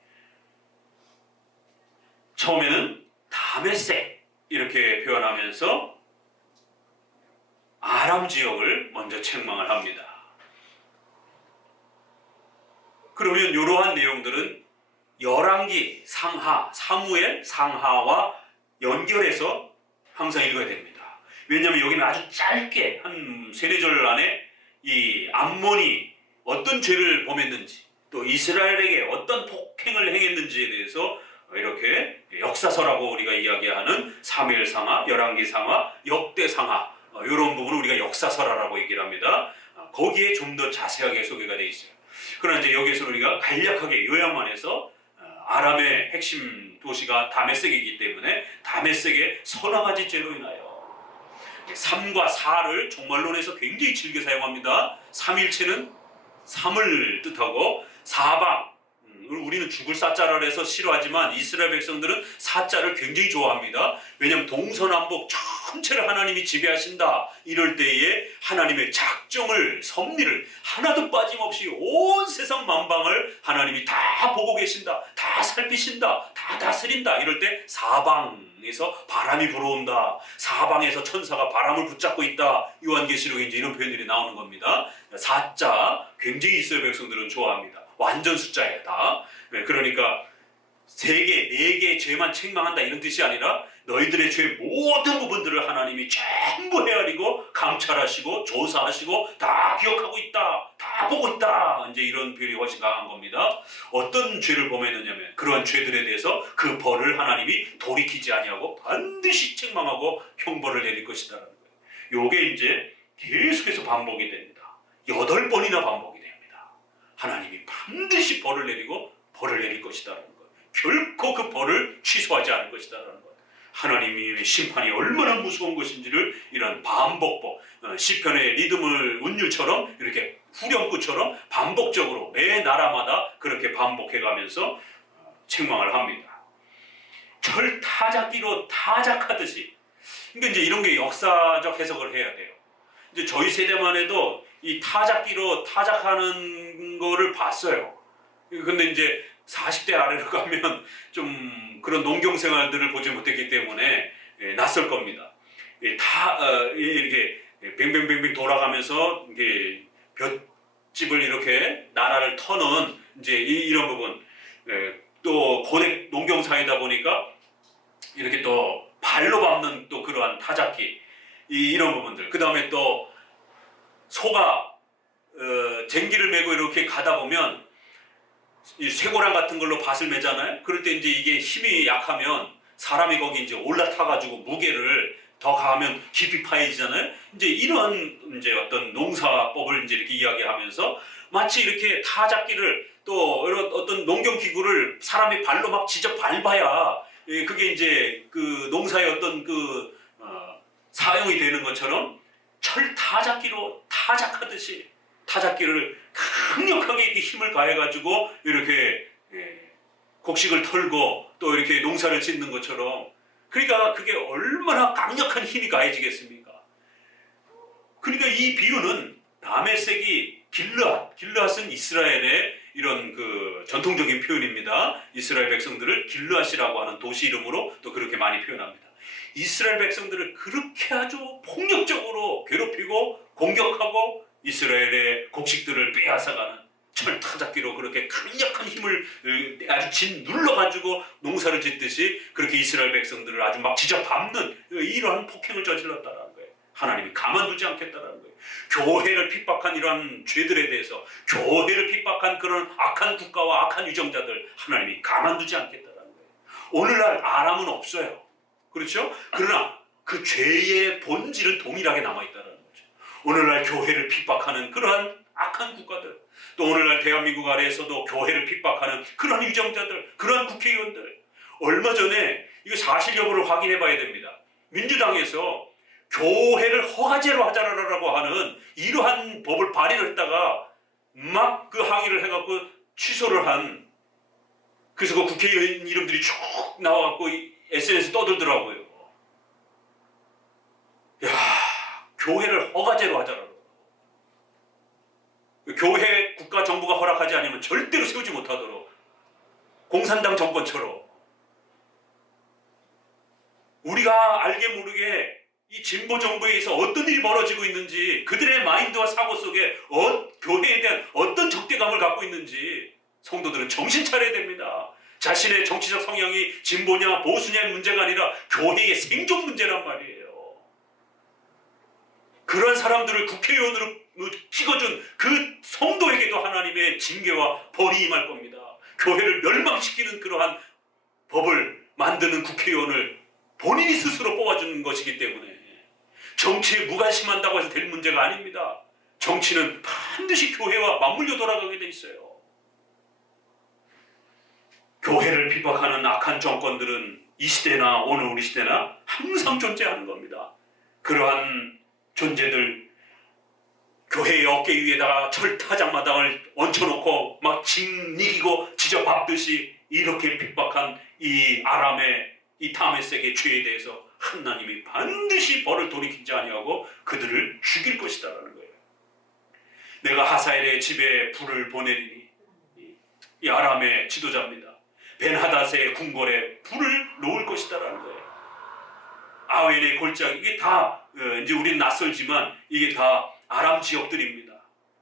처음에는 다메섹 이렇게 표현하면서 아람 지역을 먼저 책망을 합니다. 그러면 이러한 내용들은 열왕기 상하, 사무엘 상하와 연결해서 항상 읽어야 됩니다. 왜냐하면 여기는 아주 짧게 한 3-4절 안에 이 암몬이 어떤 죄를 범했는지 또 이스라엘에게 어떤 폭행을 행했는지에 대해서 이렇게 역사서라고 우리가 이야기하는 사무엘상하, 열왕기상하, 역대상하 이런 부분을 우리가 역사서라고 얘기를 합니다. 거기에 좀 더 자세하게 소개가 되어 있어요. 그러나 이제 여기서 우리가 간략하게 요약만 해서 아람의 핵심 도시가 다메섹이기 때문에 다메섹의 서너 가지 죄로 인하여 3과 4를 종말론에서 굉장히 즐겨 사용합니다. 삼일체는 3을 뜻하고 사방, 우리는 죽을 사자를 해서 싫어하지만 이스라엘 백성들은 사자를 굉장히 좋아합니다. 왜냐하면 동서남북 전체를 하나님이 지배하신다. 이럴 때에 하나님의 작정을, 섭리를 하나도 빠짐없이 온 세상 만방을 하나님이 다 보고 계신다. 다 살피신다. 다 다스린다. 이럴 때 사방에서 바람이 불어온다. 사방에서 천사가 바람을 붙잡고 있다. 요한계시록에 이제 이런 표현들이 나오는 겁니다. 사자 굉장히 이스라엘 백성들은 좋아합니다. 완전 숫자예요 다. 그러니까 3개, 4개의 죄만 책망한다 이런 뜻이 아니라 너희들의 죄 모든 부분들을 하나님이 전부 헤아리고 감찰하시고 조사하시고 다 기억하고 있다. 다 보고 있다. 이제 이런 표현이 훨씬 강한 겁니다. 어떤 죄를 범했느냐면 그러한 죄들에 대해서 그 벌을 하나님이 돌이키지 아니하고 반드시 책망하고 형벌을 내릴 것이다라는 거예요. 요게 이제 계속해서 반복이 됩니다. 8번이나 반복이 됩니다. 하나님이 반드시 벌을 내리고 벌을 내릴 것이다라는 것. 결코 그 벌을 취소하지 않을 것이다라는 것. 하나님의 심판이 얼마나 무서운 것인지를 이런 반복법, 시편의 리듬을 운율처럼 이렇게 후렴구처럼 반복적으로 매 나라마다 그렇게 반복해가면서 책망을 합니다. 철타작기로 타작하듯이. 그러니까 이제 이런 게 역사적 해석을 해야 돼요. 이제 저희 세대만 해도 이 타작기로 타작하는 거를 봤어요. 근데 이제 40대 아래로 가면 좀 그런 농경 생활들을 보지 못했기 때문에 낯설 겁니다. 이렇게 뱅뱅뱅뱅 돌아가면서 이게 볏짚을 이렇게 나라를 터는 이제 이런 부분, 또 고대 농경사이다 보니까 이렇게 또 발로 밟는 또 그러한 타작기, 이런 부분들. 그 다음에 또 소가 쟁기를 메고 이렇게 가다 보면 이 쇠고랑 같은 걸로 밭을 매잖아요. 그럴 때 이제 이게 힘이 약하면 사람이 거기 이제 올라타가지고 무게를 더 가하면 깊이 파여지잖아요. 이제 이런 이제 어떤 농사법을 이제 이렇게 이야기하면서 마치 이렇게 타작기를 또 이런 어떤 농경 기구를 사람이 발로 막 지져 밟아야 그게 이제 그 농사의 어떤 그 사용이 되는 것처럼 철 타작기로 타작하듯이 타작기를 강력하게 이렇게 힘을 가해가지고 이렇게 곡식을 털고 또 이렇게 농사를 짓는 것처럼, 그러니까 그게 얼마나 강력한 힘이 가해지겠습니까? 그러니까 이 비유는 다메섹이 길르앗은 이스라엘의 이런 그 전통적인 표현입니다. 이스라엘 백성들을 길르앗이라고 하는 도시 이름으로 또 그렇게 많이 표현합니다. 이스라엘 백성들을 그렇게 아주 폭력적으로 괴롭히고 공격하고 이스라엘의 곡식들을 빼앗아가는 철타작기로 그렇게 강력한 힘을 아주 짓눌러가지고 농사를 짓듯이 그렇게 이스라엘 백성들을 아주 막 지져밟는 이러한 폭행을 저질렀다는 거예요. 하나님이 가만두지 않겠다는 거예요. 교회를 핍박한 이러한 죄들에 대해서, 교회를 핍박한 그런 악한 국가와 악한 위정자들 하나님이 가만두지 않겠다는 거예요. 오늘날 아람은 없어요. 그렇죠? 그러나 그 죄의 본질은 동일하게 남아있다는 거죠. 오늘날 교회를 핍박하는 그러한 악한 국가들, 또 오늘날 대한민국 아래에서도 교회를 핍박하는 그러한 위정자들, 그러한 국회의원들, 얼마 전에 이거 사실 여부를 확인해 봐야 됩니다. 민주당에서 교회를 허가제로 하자라고 하는 이러한 법을 발의를 했다가 막 그 항의를 해갖고 취소를 한, 그래서 그 국회의원 이름들이 쭉 나와갖고 SNS 떠들더라고요. 야, 교회를 허가제로 하자라고. 교회 국가 정부가 허락하지 않으면 절대로 세우지 못하도록, 공산당 정권처럼. 우리가 알게 모르게 이 진보 정부에 의해서 어떤 일이 벌어지고 있는지, 그들의 마인드와 사고 속에 교회에 대한 어떤 적대감을 갖고 있는지 성도들은 정신 차려야 됩니다. 자신의 정치적 성향이 진보냐 보수냐의 문제가 아니라 교회의 생존 문제란 말이에요. 그런 사람들을 국회의원으로 찍어준 그 성도에게도 하나님의 징계와 벌이 임할 겁니다. 교회를 멸망시키는 그러한 법을 만드는 국회의원을 본인이 스스로 뽑아주는 것이기 때문에 정치에 무관심한다고 해서 될 문제가 아닙니다. 정치는 반드시 교회와 맞물려 돌아가게 돼 있어요. 교회를 핍박하는 악한 정권들은 이 시대나 오늘 우리 시대나 항상 존재하는 겁니다. 그러한 존재들, 교회의 어깨 위에다가 철타작마당을 얹혀놓고 막 짓이기고 지져밟듯이 이렇게 핍박한 이 아람의 이 다메섹의 죄에 대해서 하나님이 반드시 벌을 돌이키지 아니하고 그들을 죽일 것이다라는 거예요. 내가 하사엘의 집에 불을 보내리니, 이 아람의 지도자입니다. 벤하닷의 궁궐에 불을 놓을 것이다라는 거예요. 아웬의 골짜기, 이게 다 이제 우리는 낯설지만 이게 다 아람 지역들입니다.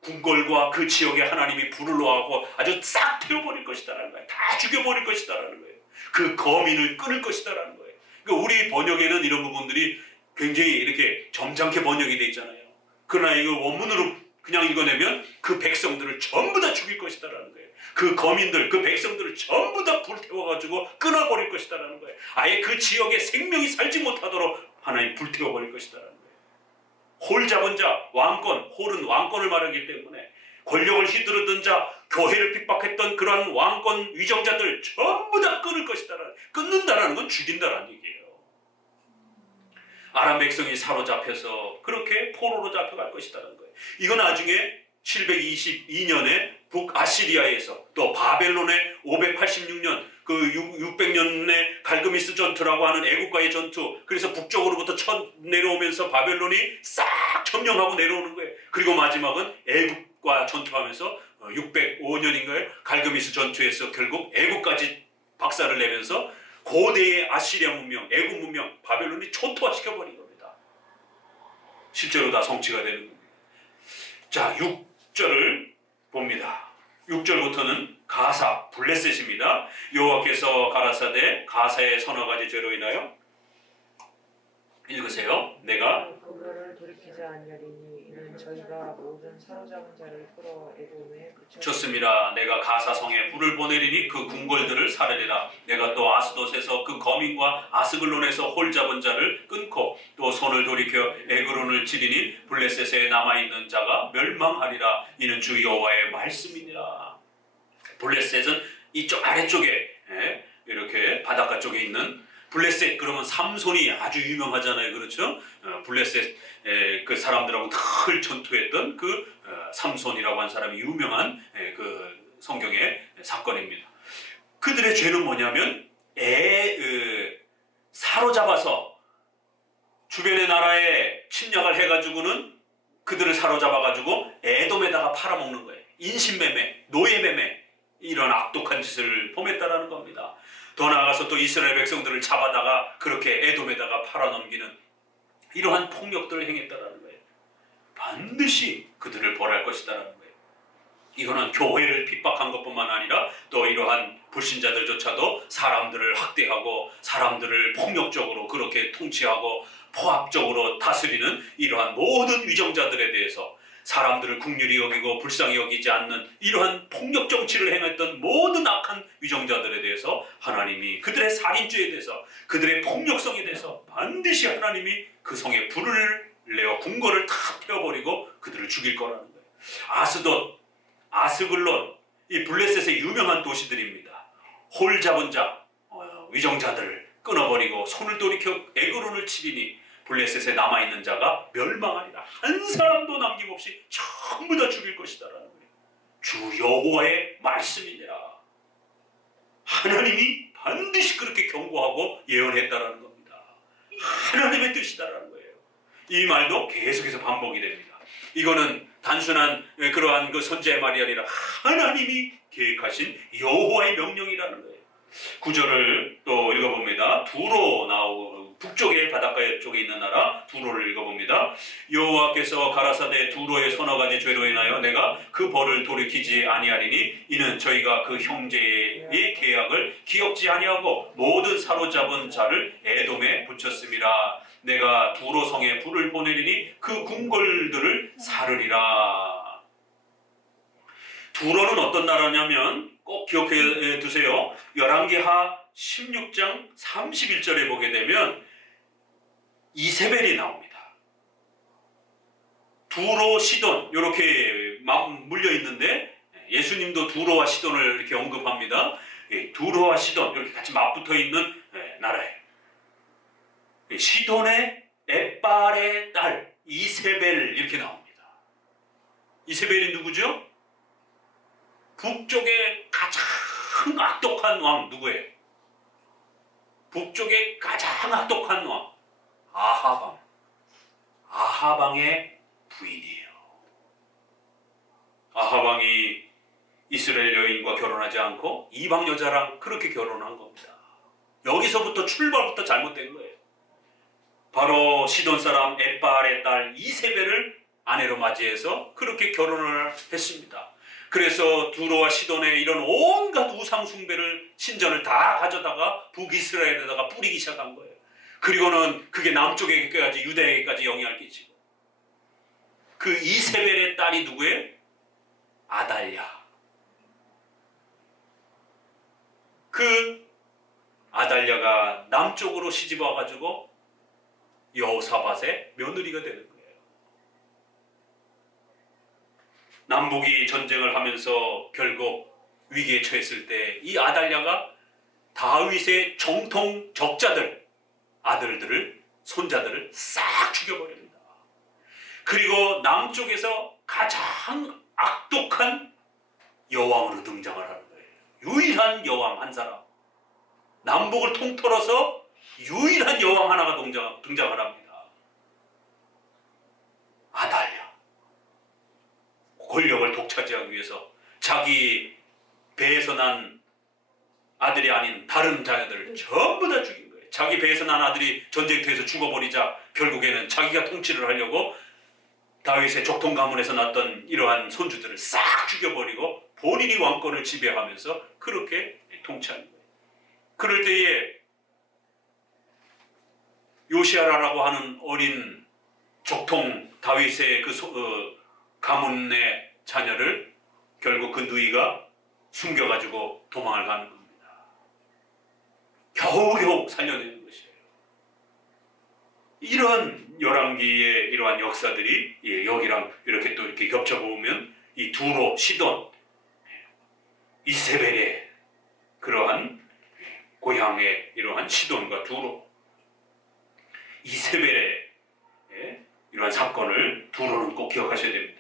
궁궐과 그 지역에 하나님이 불을 놓아서 아주 싹 태워버릴 것이다라는 거예요. 다 죽여버릴 것이다라는 거예요. 그 거민을 끊을 것이다라는 거예요. 그러니까 우리 번역에는 이런 부분들이 굉장히 이렇게 점잖게 번역이 돼 있잖아요. 그러나 이거 원문으로 그냥 읽어내면 그 백성들을 전부 다 죽일 것이다라는 거예요. 그 거민들, 그 백성들을 전부 다 불태워가지고 끊어버릴 것이다라는 거예요. 아예 그 지역에 생명이 살지 못하도록 하나님 불태워버릴 것이다라는 거예요. 홀 잡은 자, 왕권, 홀은 왕권을 말하기 때문에 권력을 휘두르던 자, 교회를 핍박했던 그러한 왕권 위정자들 전부 다 끊을 것이다라는, 끊는다라는 건 죽인다라는 얘기예요. 아람 백성이 사로잡혀서 그렇게 포로로 잡혀갈 것이라는 거예요. 이건 나중에 722년에 북아시리아에서 또 바벨론의 586년 그 600년의 갈그미스 전투라고 하는 애국과의 전투, 그래서 북쪽으로부터 내려오면서 바벨론이 싹 점령하고 내려오는 거예요. 그리고 마지막은 애국과 전투하면서 605년인가요? 갈그미스 전투에서 결국 애국까지 박살을 내면서 고대의 아시리아 문명, 애국 문명, 바벨론이 초토화시켜버린 겁니다. 실제로 다 성취가 되는 겁니다. 자, 6절을 봅니다. 6절부터는 가사, 블레셋입니다. 여호와께서 가라사대 가사의 서너 가지 죄로 인하여 읽으세요. 내가 그거를 돌이키지 아니하리니 이는 저희가 모든 사로잡은 자를 끌어 에돔에 붙여 좋습니다. 내가 가사성에 불을 보내리니 그 궁궐들을 사르리라. 내가 또 아스돗에서 그 거민과 아스글론에서 홀 잡은 자를 끊고 또 손을 돌이켜 에그론을 치리니 블레셋에 남아있는 자가 멸망하리라. 이는 주 여호와의 말씀이니라. 블레셋은 이쪽 아래쪽에 이렇게 바닷가 쪽에 있는 블레셋, 그러면 삼손이 아주 유명하잖아요. 그렇죠? 블레셋 그 사람들하고 늘 전투했던 그 삼손이라고 한 사람이 유명한 그 성경의 사건입니다. 그들의 죄는 뭐냐면 사로잡아서 주변의 나라에 침략을 해가지고는 그들을 사로잡아가지고 에돔에다가 팔아먹는 거예요. 인신매매, 노예매매, 이런 악독한 짓을 범했다라는 겁니다. 더 나아가서 또 이스라엘 백성들을 잡아다가 그렇게 에돔에다가 팔아넘기는 이러한 폭력들을 행했다라는 거예요. 반드시 그들을 벌할 것이다라는 거예요. 이거는 교회를 핍박한 것뿐만 아니라 또 이러한 불신자들조차도 사람들을 학대하고 사람들을 폭력적으로 그렇게 통치하고 포압적으로 다스리는 이러한 모든 위정자들에 대해서 사람들을 긍휼히 여기고 불쌍히 여기지 않는 이러한 폭력 정치를 행했던 모든 악한 위정자들에 대해서 하나님이 그들의 살인죄에 대해서 그들의 폭력성에 대해서 반드시 하나님이 그 성에 불을 내어 궁궐을 다 태워버리고 그들을 죽일 거라는 거예요. 아스돗, 아스글론, 이 블레셋의 유명한 도시들입니다. 홀 잡은 자, 위정자들을 끊어버리고 손을 돌이켜 에그론을 치리니 블레셋에 남아있는 자가 멸망하리라. 한 사람도 남김없이 전부 다 죽일 것이다라는 거예요. 주 여호와의 말씀이니라. 하나님이 반드시 그렇게 경고하고 예언했다라는 겁니다. 하나님의 뜻이다라는 거예요. 이 말도 계속해서 반복이 됩니다. 이거는 단순한 그러한 그 선지의 말이 아니라 하나님이 계획하신 여호와의 명령이라는 거예요. 9절을 또 읽어봅니다. 두로 나오고 북쪽에 바닷가 쪽에 있는 나라 두로를 읽어봅니다. 여호와께서 가라사대 두로의 서너 가지 죄로 인하여 내가 그 벌을 돌이키지 아니하리니 이는 저희가 그 형제의 계약을 기억지 아니하고 모든 사로잡은 자를 에돔에 붙였음이라. 내가 두로 성에 불을 보내리니 그 궁궐들을 사르리라. 두로는 어떤 나라냐면 꼭 기억해 두세요. 열왕기하 16장 31절에 보게 되면 이세벨이 나옵니다. 두로, 시돈 이렇게 물려 있는데 예수님도 두로와 시돈을 이렇게 언급합니다. 두로와 시돈 이렇게 같이 맞붙어 있는 나라예요. 시돈의 에빨의 딸 이세벨 이렇게 나옵니다. 이세벨이 누구죠? 북쪽의 가장 악독한 왕 누구예요? 북쪽의 가장 악독한 왕 아하방. 아하방의 부인이에요. 아하방이 이스라엘 여인과 결혼하지 않고 이방 여자랑 그렇게 결혼한 겁니다. 여기서부터 출발부터 잘못된 거예요. 바로 시돈 사람 에빨의 딸 이세벨을 아내로 맞이해서 그렇게 결혼을 했습니다. 그래서 두로와 시돈의 이런 온갖 우상 숭배를 신전을 다 가져다가 북이스라엘에다가 뿌리기 시작한 거예요. 그리고는 그게 남쪽에까지 유대에게까지 영향을 끼치고 그 이세벨의 딸이 누구예요? 아달랴. 그 아달랴가 남쪽으로 시집 와가지고 여호사밧의 며느리가 되는 거예요. 남북이 전쟁을 하면서 결국 위기에 처했을 때 이 아달랴가 다윗의 정통 적자들 아들들을 손자들을 싹 죽여버립니다. 그리고 남쪽에서 가장 악독한 여왕으로 등장을 하는 거예요. 유일한 여왕 한 사람. 남북을 통틀어서 유일한 여왕 하나가 등장을 합니다. 아달랴. 권력을 독차지하기 위해서 자기 배에서 난 아들이 아닌 다른 자녀들을 전부 다 죽인 거예요. 자기 배에서 난 아들이 전쟁터에서 죽어버리자 결국에는 자기가 통치를 하려고 다윗의 족통 가문에서 났던 이러한 손주들을 싹 죽여버리고 본인이 왕권을 지배하면서 그렇게 통치하는 거예요. 그럴 때에 요시아라라고 하는 어린 족통 다윗의 가문의 자녀를 결국 그 누이가 숨겨가지고 도망을 가는 겁니다. 겨우겨우 살려내는 것이에요. 이런 열왕기의 이러한 역사들이 여기랑 이렇게 또 이렇게 겹쳐보면 이 두로, 시돈, 이세벨의 그러한 고향의 이러한 시돈과 두로, 이세벨의 이러한 사건을 두로는 꼭 기억하셔야 됩니다.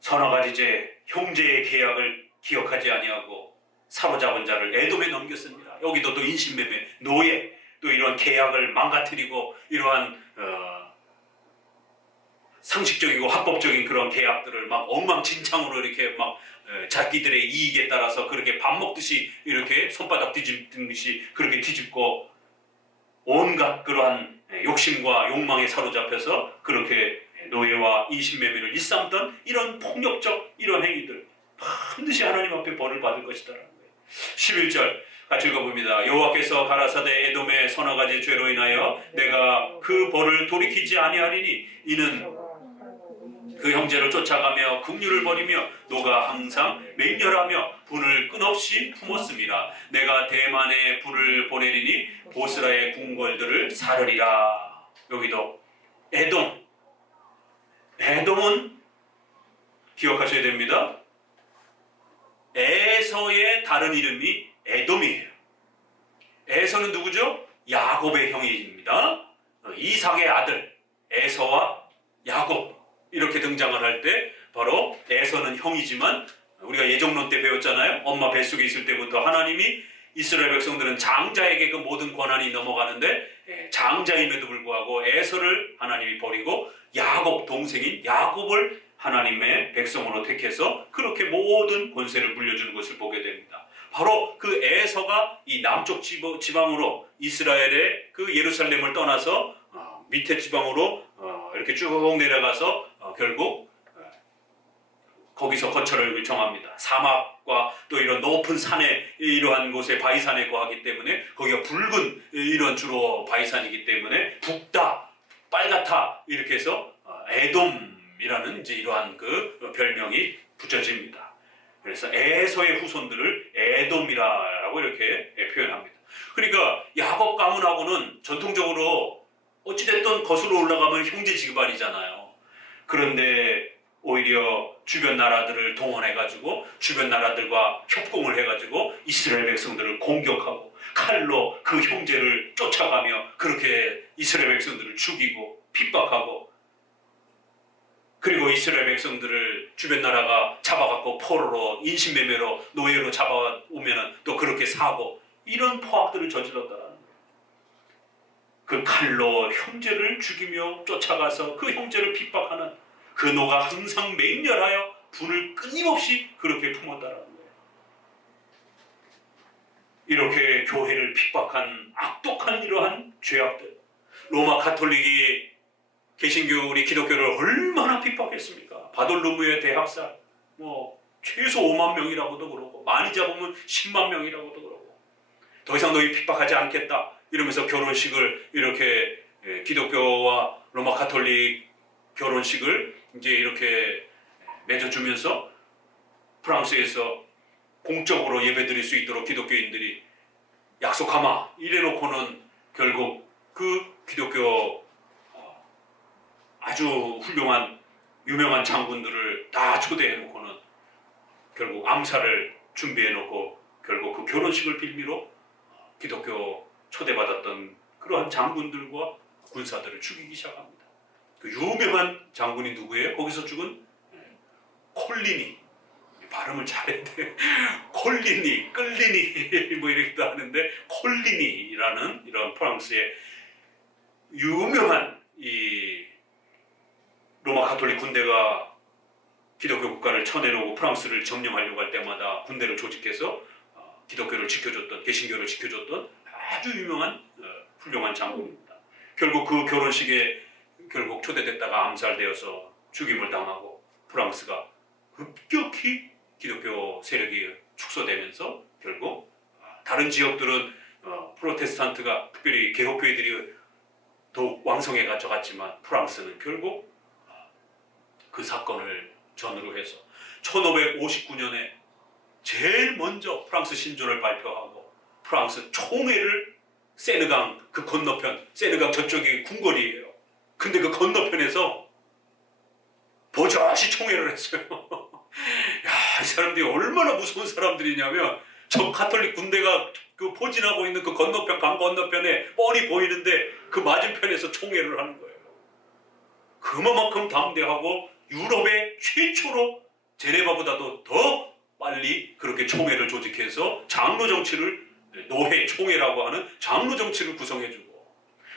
서너 가지째 형제의 계약을 기억하지 아니하고 사로잡은 자를 에돔에 넘겼습니다. 여기도 또 인신매매, 노예, 또 이러한 계약을 망가뜨리고 이러한 상식적이고 합법적인 그런 계약들을 막 엉망진창으로 이렇게 막 자기들의 이익에 따라서 그렇게 밥 먹듯이 이렇게 손바닥 뒤집듯이 그렇게 뒤집고 온갖 그러한 욕심과 욕망에 사로잡혀서 그렇게 노예와 인신매매를 일삼던 이런 폭력적 이런 행위들 반드시 하나님 앞에 벌을 받을 것이다라는 거예요. 11절 같이 읽어봅니다. 여호와께서 가라사대 에돔의 서너 가지 죄로 인하여 내가 그 벌을 돌이키지 아니하리니 이는 그 형제를 쫓아가며 긍휼을 버리며 노가 항상 맹렬하며 불을 끝없이 품었습니다. 내가 대만에 불을 보내리니 보스라의 궁궐들을 사르리라. 여기도 에돔은 기억하셔야 됩니다. 에서의 다른 이름이 에돔이에요. 에서는 누구죠? 야곱의 형입니다. 이삭의 아들 에서와 야곱 이렇게 등장을 할 때 바로 에서는 형이지만 우리가 예정론 때 배웠잖아요. 엄마 뱃속에 있을 때부터 하나님이 이스라엘 백성들은 장자에게 그 모든 권한이 넘어가는데 장자임에도 불구하고 에서를 하나님이 버리고 야곱 동생인 야곱을 하나님의 백성으로 택해서 그렇게 모든 권세를 물려주는 것을 보게 됩니다. 바로 그 에서가 이 남쪽 지방으로 이스라엘의 그 예루살렘을 떠나서 밑에 지방으로 이렇게 쭉 내려가서 결국 거기서 거처를 정합니다. 사막과 또 이런 높은 산에 이러한 곳에 바위산에 거하기 때문에 거기가 붉은 이런 주로 바위산이기 때문에 붉다, 빨갛다 이렇게 해서 에돔이라는 이제 이러한 그 별명이 붙여집니다. 그래서 에서의 후손들을 에돔이라고 이렇게 표현합니다. 그러니까 야곱 가문하고는 전통적으로 어찌됐든 거슬러 올라가면 형제 집안이잖아요. 그런데 오히려 주변 나라들을 동원해가지고 주변 나라들과 협공을 해가지고 이스라엘 백성들을 공격하고 칼로 그 형제를 쫓아가며 그렇게 이스라엘 백성들을 죽이고 핍박하고 그리고 이스라엘 백성들을 주변 나라가 잡아갖고 포로로 인신매매로 노예로 잡아오면은 또 그렇게 사고 이런 포악들을 저질렀다라는 거예요. 그 칼로 형제를 죽이며 쫓아가서 그 형제를 핍박하는 그 노가 항상 맹렬하여 불을 끊임없이 그렇게 품었다라는 거예요. 이렇게 교회를 핍박한 악독한 이러한 죄악들, 로마 가톨릭이 개신교 우리 기독교를 얼마나 핍박했습니까? 바돌로무의 대학살, 최소 5만 명이라고도 그러고 많이 잡으면 10만 명이라고도 그러고 더 이상 너희 핍박하지 않겠다 이러면서 결혼식을 이렇게 기독교와 로마 가톨릭 결혼식을 이제 이렇게 맺어주면서 프랑스에서 공적으로 예배드릴 수 있도록 기독교인들이 약속하마 이래놓고는 결국 그 기독교 아주 훌륭한 유명한 장군들을 다 초대해놓고는 결국 암살을 준비해놓고 결국 그 결혼식을 빌미로 기독교 초대받았던 그러한 장군들과 군사들을 죽이기 시작합니다. 그 유명한 장군이 누구예요? 거기서 죽은 콜리니. 발음을 잘해야 돼. 콜리니, 끌리니 뭐 이렇게도 하는데 콜리니라는 이런 프랑스의 유명한 이 로마 가톨릭 군대가 기독교 국가를 쳐내려고 프랑스를 점령하려고 할 때마다 군대를 조직해서 기독교를 지켜줬던, 개신교를 지켜줬던 아주 유명한 훌륭한 장군입니다. 결국 그 결혼식에 결국 초대됐다가 암살되어서 죽임을 당하고 프랑스가 급격히 기독교 세력이 축소되면서 결국 다른 지역들은 프로테스탄트가 특별히 개혁교회들이 더욱 왕성해 가져갔지만 프랑스는 결국 그 사건을 전후로 해서 1559년에 제일 먼저 프랑스 신조를 발표하고 프랑스 총회를 세느강 그 건너편, 세느강 저쪽이 궁궐이에요. 근데 그 건너편에서 버젓이 총회를 했어요. 야, 이 사람들이 얼마나 무서운 사람들이냐면 저 가톨릭 군대가 그 포진하고 있는 그 건너편, 강 건너편에 뻔히 보이는데 그 맞은편에서 총회를 하는 거예요. 그만큼 담대하고 유럽의 최초로 제네바보다도 더 빨리 그렇게 총회를 조직해서 장로 정치를, 노회 총회라고 하는 장로 정치를 구성해주고,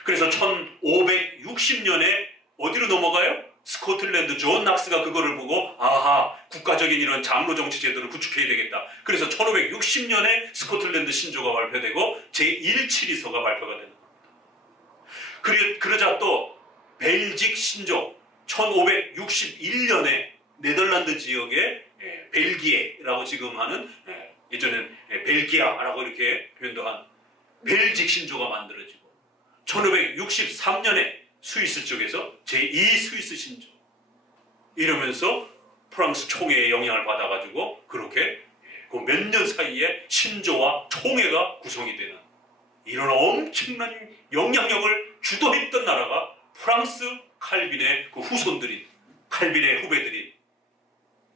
그래서 1560년에 어디로 넘어가요? 스코틀랜드 존 낙스가 그거를 보고 아하, 국가적인 이런 장로 정치 제도를 구축해야 되겠다. 그래서 1560년에 스코틀랜드 신조가 발표되고 제1치리서가 발표가 되는 겁니다. 그러자 또 벨직 신조 1561년에 네덜란드 지역의 벨기에라고 지금 하는, 예전엔 벨기아라고 이렇게 표현도 한 벨직 신조가 만들어지고 1563년에 스위스 쪽에서 제2 스위스 신조, 이러면서 프랑스 총회의 영향을 받아가지고 그렇게 그 몇 년 사이에 신조와 총회가 구성이 되는 이런 엄청난 영향력을 주도했던 나라가 프랑스 칼빈의 그 후손들인, 칼빈의 후배들인,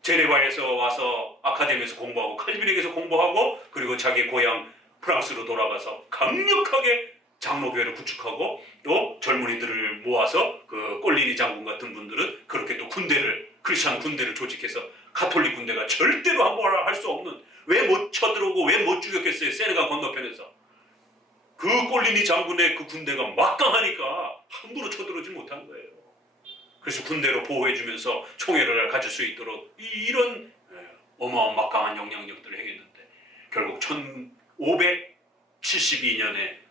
제네바에서 와서 아카데미에서 공부하고 칼빈에게서 공부하고 그리고 자기 고향 프랑스로 돌아가서 강력하게 장로교회를 구축하고 또 젊은이들을 모아서 그 꼴리니 장군 같은 분들은 그렇게 또 군대를, 크리스찬 군대를 조직해서 가톨릭 군대가 절대로 함부로 할 수 없는, 왜 못 쳐들어오고 왜 못 죽였겠어요? 세네강 건너편에서 그 꼴리니 장군의 그 군대가 막강하니까 함부로 쳐들어오지 못한 거예요. 그래서 군대로 보호해주면서 총회를 가질 수 있도록 이런 어마어마한 막강한 영향력들을 행했는데 결국 1572년에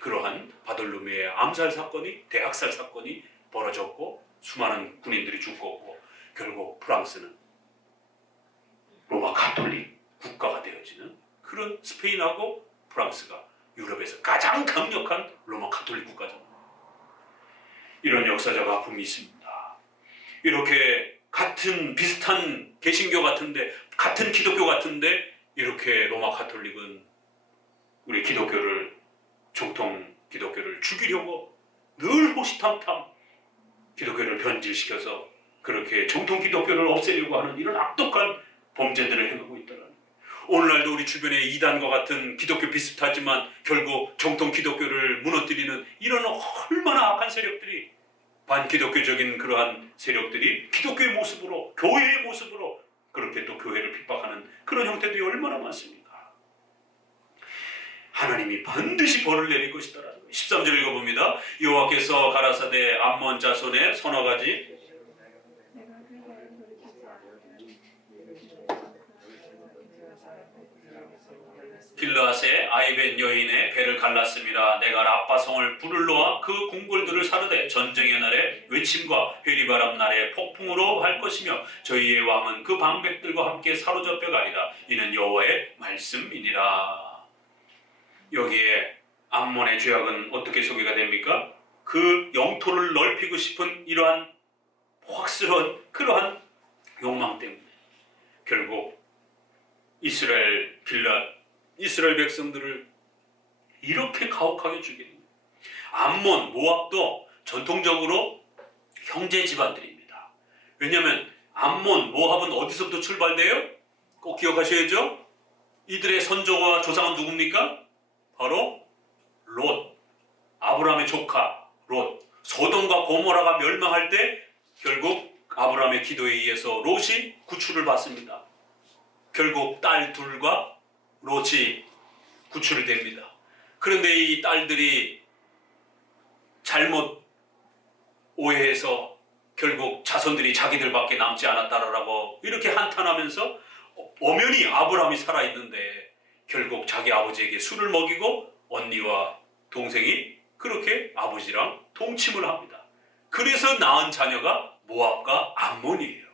그러한 바돌로메의 암살 사건이, 대학살 사건이 벌어졌고 수많은 군인들이 죽었고 결국 프랑스는 로마 가톨릭 국가가 되어지는, 그런 스페인하고 프랑스가 유럽에서 가장 강력한 로마 가톨릭 국가잖아요. 이런 역사적 아픔이 있습니다. 이렇게 같은 비슷한 개신교 같은데, 같은 기독교 같은데 이렇게 로마 가톨릭은 우리 기독교를, 정통 기독교를 죽이려고 늘 호시탐탐 기독교를 변질시켜서 그렇게 정통 기독교를 없애려고 하는 이런 악독한 범죄들을 행하고 있더라고요. 오늘날도 우리 주변에 이단과 같은 기독교 비슷하지만 결국 정통 기독교를 무너뜨리는 이런 얼마나 악한 세력들이, 반기독교적인 그러한 세력들이 기독교의 모습으로, 교회의 모습으로 그렇게 또 교회를 핍박하는 그런 형태들이 얼마나 많습니까? 하나님이 반드시 벌을 내릴 것이다라는 거예요. 13절 읽어봅니다. 여호와께서 가라사대 암몬 자손의 서너 가지 길르앗의 아이벤 여인의 배를 갈랐습니다. 내가 라빠성을 불을 놓아 그 궁궐들을 사르되 전쟁의 날에 외침과 회리바람 날에 폭풍으로 할 것이며 저희의 왕은 그 방백들과 함께 사로잡혀 가리라. 이는 여호와의 말씀이니라. 여기에 암몬의 죄악은 어떻게 소개가 됩니까? 그 영토를 넓히고 싶은 이러한 확실한 그러한 욕망 때문에 결국 이스라엘 길앗, 이스라엘 백성들을 이렇게 가혹하게 죽이는 거예요. 암몬, 모압도 전통적으로 형제 집안들입니다. 왜냐하면 암몬, 모압은 어디서부터 출발돼요? 꼭 기억하셔야죠. 이들의 선조와 조상은 누굽니까? 바로 롯, 아브라함의 조카 롯. 소돔과 고모라가 멸망할 때 결국 아브라함의 기도에 의해서 롯이 구출을 받습니다. 결국 딸 둘과 롯이 구출이 됩니다. 그런데 이 딸들이 잘못 오해해서 결국 자손들이 자기들밖에 남지 않았다라고 이렇게 한탄하면서 엄연히 아브라함이 살아있는데 결국 자기 아버지에게 술을 먹이고 언니와 동생이 그렇게 아버지랑 동침을 합니다. 그래서 낳은 자녀가 모압과 암몬이에요.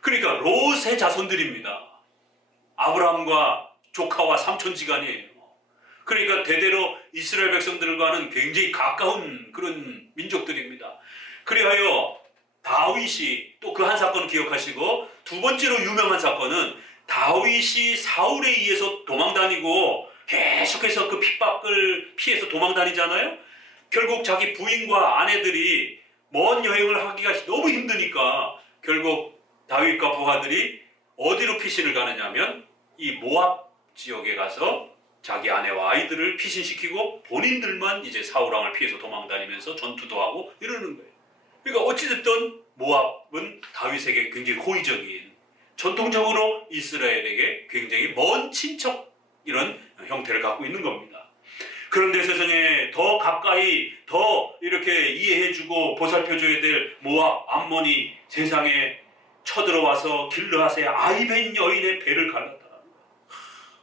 그러니까 롯의 자손들입니다. 아브라함과 조카와 삼촌지간이에요. 그러니까 대대로 이스라엘 백성들과는 굉장히 가까운 그런 민족들입니다. 그리하여 다윗이 또 그 한 사건을 기억하시고, 두 번째로 유명한 사건은 다윗이 사울에 의해서 도망다니고 계속해서 그 핍박을 피해서 도망다니잖아요. 결국 자기 부인과 아내들이 먼 여행을 하기가 너무 힘드니까 결국 다윗과 부하들이 어디로 피신을 가느냐면 이 모압 지역에 가서 자기 아내와 아이들을 피신시키고 본인들만 이제 사울왕을 피해서 도망다니면서 전투도 하고 이러는 거예요. 그러니까 어찌됐든 모압은 다윗에게 굉장히 호의적인, 전통적으로 이스라엘에게 굉장히 먼 친척 이런 형태를 갖고 있는 겁니다. 그런데 세상에 더 가까이 더 이렇게 이해해주고 보살펴줘야 될 모압, 암몬이 세상에 쳐들어와서 길르앗의 아이벤 여인의 배를 갈랐다는 거예요.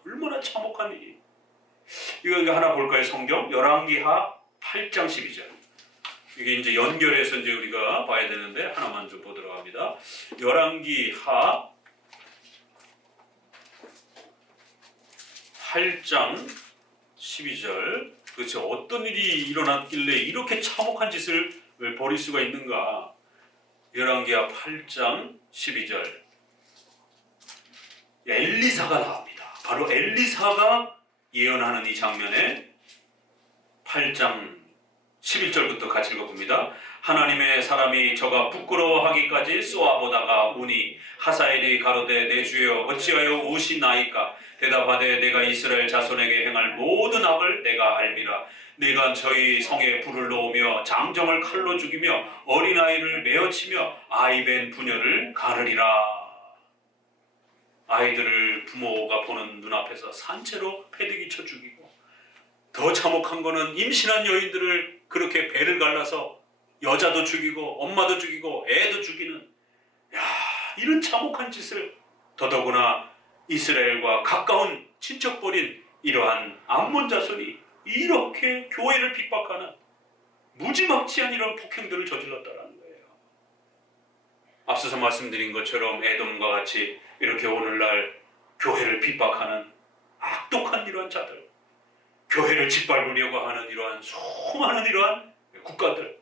얼마나 참혹한 일이. 이거 하나 볼까요? 성경 열왕기하 8장 12절. 이게 이제 연결해서 이제 우리가 봐야 되는데 하나만 좀 보도록 합니다. 열왕기하 8장 12절. 그렇죠. 어떤 일이 일어났길래 이렇게 참혹한 짓을 왜 벌일 수가 있는가? 열왕기하 8장 12절. 엘리사가 나옵니다. 바로 엘리사가 예언하는 이 장면에 8장 11절부터 같이 읽어봅니다. 하나님의 사람이 저가 부끄러워하기까지 쏘아보다가 우니 하사엘이 가로되 내 주여 어찌하여 우시나이까? 대답하되 내가 이스라엘 자손에게 행할 모든 악을 내가 알미라. 내가 저희 성에 불을 놓으며 장정을 칼로 죽이며 어린아이를 메어치며 아이벤 부녀를 가르리라. 아이들을 부모가 보는 눈앞에서 산채로 패대기 쳐 죽이고, 더 참혹한 거는 임신한 여인들을 그렇게 배를 갈라서 여자도 죽이고 엄마도 죽이고 애도 죽이는, 이런 참혹한 짓을 더더구나 이스라엘과 가까운 친척벌인 이러한 암몬 자손이 이렇게 교회를 핍박하는 무지막지한 이런 폭행들을 저질렀다는 거예요. 앞서서 말씀드린 것처럼 에돔과 같이 이렇게 오늘날 교회를 핍박하는 악독한 이러한 자들, 교회를 짓밟으려고 하는 이러한 수많은 이러한 국가들,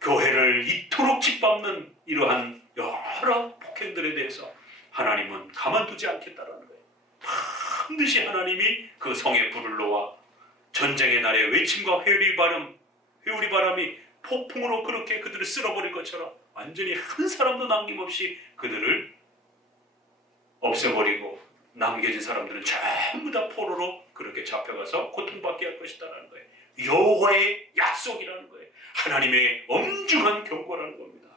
교회를 이토록 짓밟는 이러한 여러 폭행들에 대해서 하나님은 가만두지 않겠다라는 거예요. 반드시 하나님이 그 성에 불을 놓아 전쟁의 날에 외침과 회오리 바람이 폭풍으로 그렇게 그들을 쓸어버릴 것처럼 완전히 한 사람도 남김없이 그들을 없애버리고 남겨진 사람들은 전부 다 포로로 그렇게 잡혀가서 고통받게 할 것이다라는 거예요. 여호와의 약속이라는 거예요. 하나님의 엄중한 경고라는 겁니다.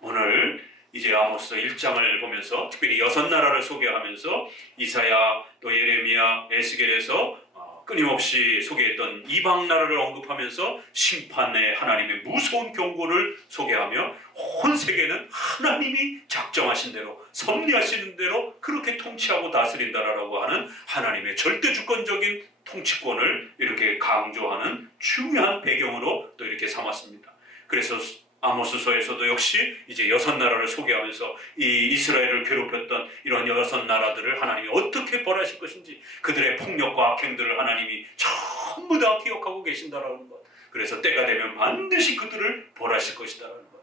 오늘 이제 아모스 1장을 보면서 특별히 6나라를 소개하면서 이사야 또 예레미야 에스겔에서 끊임없이 소개했던 이방 나라를 언급하면서 심판의 하나님의 무서운 경고를 소개하며 온 세계는 하나님이 작정하신 대로 섭리하시는 대로 그렇게 통치하고 다스린다라고 하는 하나님의 절대 주권적인 통치권을 이렇게 강조하는 중요한 배경으로 또 이렇게 삼았습니다. 그래서 아모스서에서도 역시 이제 6나라를 소개하면서 이 이스라엘을 괴롭혔던 이런 6나라들을 하나님이 어떻게 벌하실 것인지, 그들의 폭력과 악행들을 하나님이 전부 다 기억하고 계신다라는 것. 그래서 때가 되면 반드시 그들을 벌하실 것이다라는 것.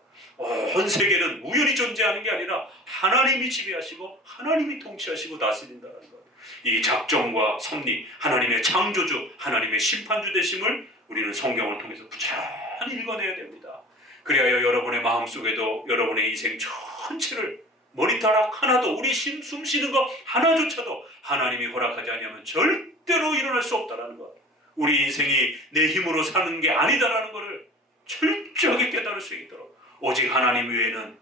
온 세계는 우연히 존재하는 게 아니라 하나님이 지배하시고 하나님이 통치하시고 다스린다는 것. 이 작정과 섭리, 하나님의 창조주, 하나님의 심판주 되심을 우리는 성경을 통해서 부지런히 읽어내야 됩니다. 그리하여 여러분의 마음속에도 여러분의 인생 전체를 머리카락 하나도, 우리 숨 쉬는 거 하나조차도 하나님이 허락하지 않으면 절대로 일어날 수 없다는 것. 우리 인생이 내 힘으로 사는 게 아니다라는 것을 철저하게 깨달을 수 있도록 오직 하나님 외에는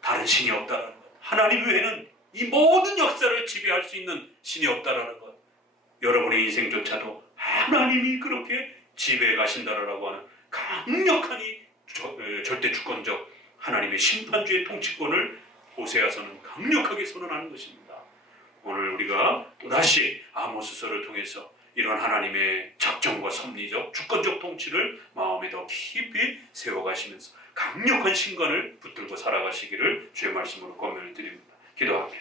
다른 신이 없다라는 것, 하나님 외에는 이 모든 역사를 지배할 수 있는 신이 없다라는 것, 여러분의 인생조차도 하나님이 그렇게 지배해 가신다라고 하는 강력한 이 절대 주권적 하나님의 심판주의 통치권을 호세아서는 강력하게 선언하는 것입니다. 오늘 우리가 또다시 아모스서를 통해서 이런 하나님의 작정과 섭리적 주권적 통치를 마음에 더 깊이 세워가시면서 강력한 신관을 붙들고 살아가시기를 주의 말씀으로 권면을 드립니다. 기도합니다.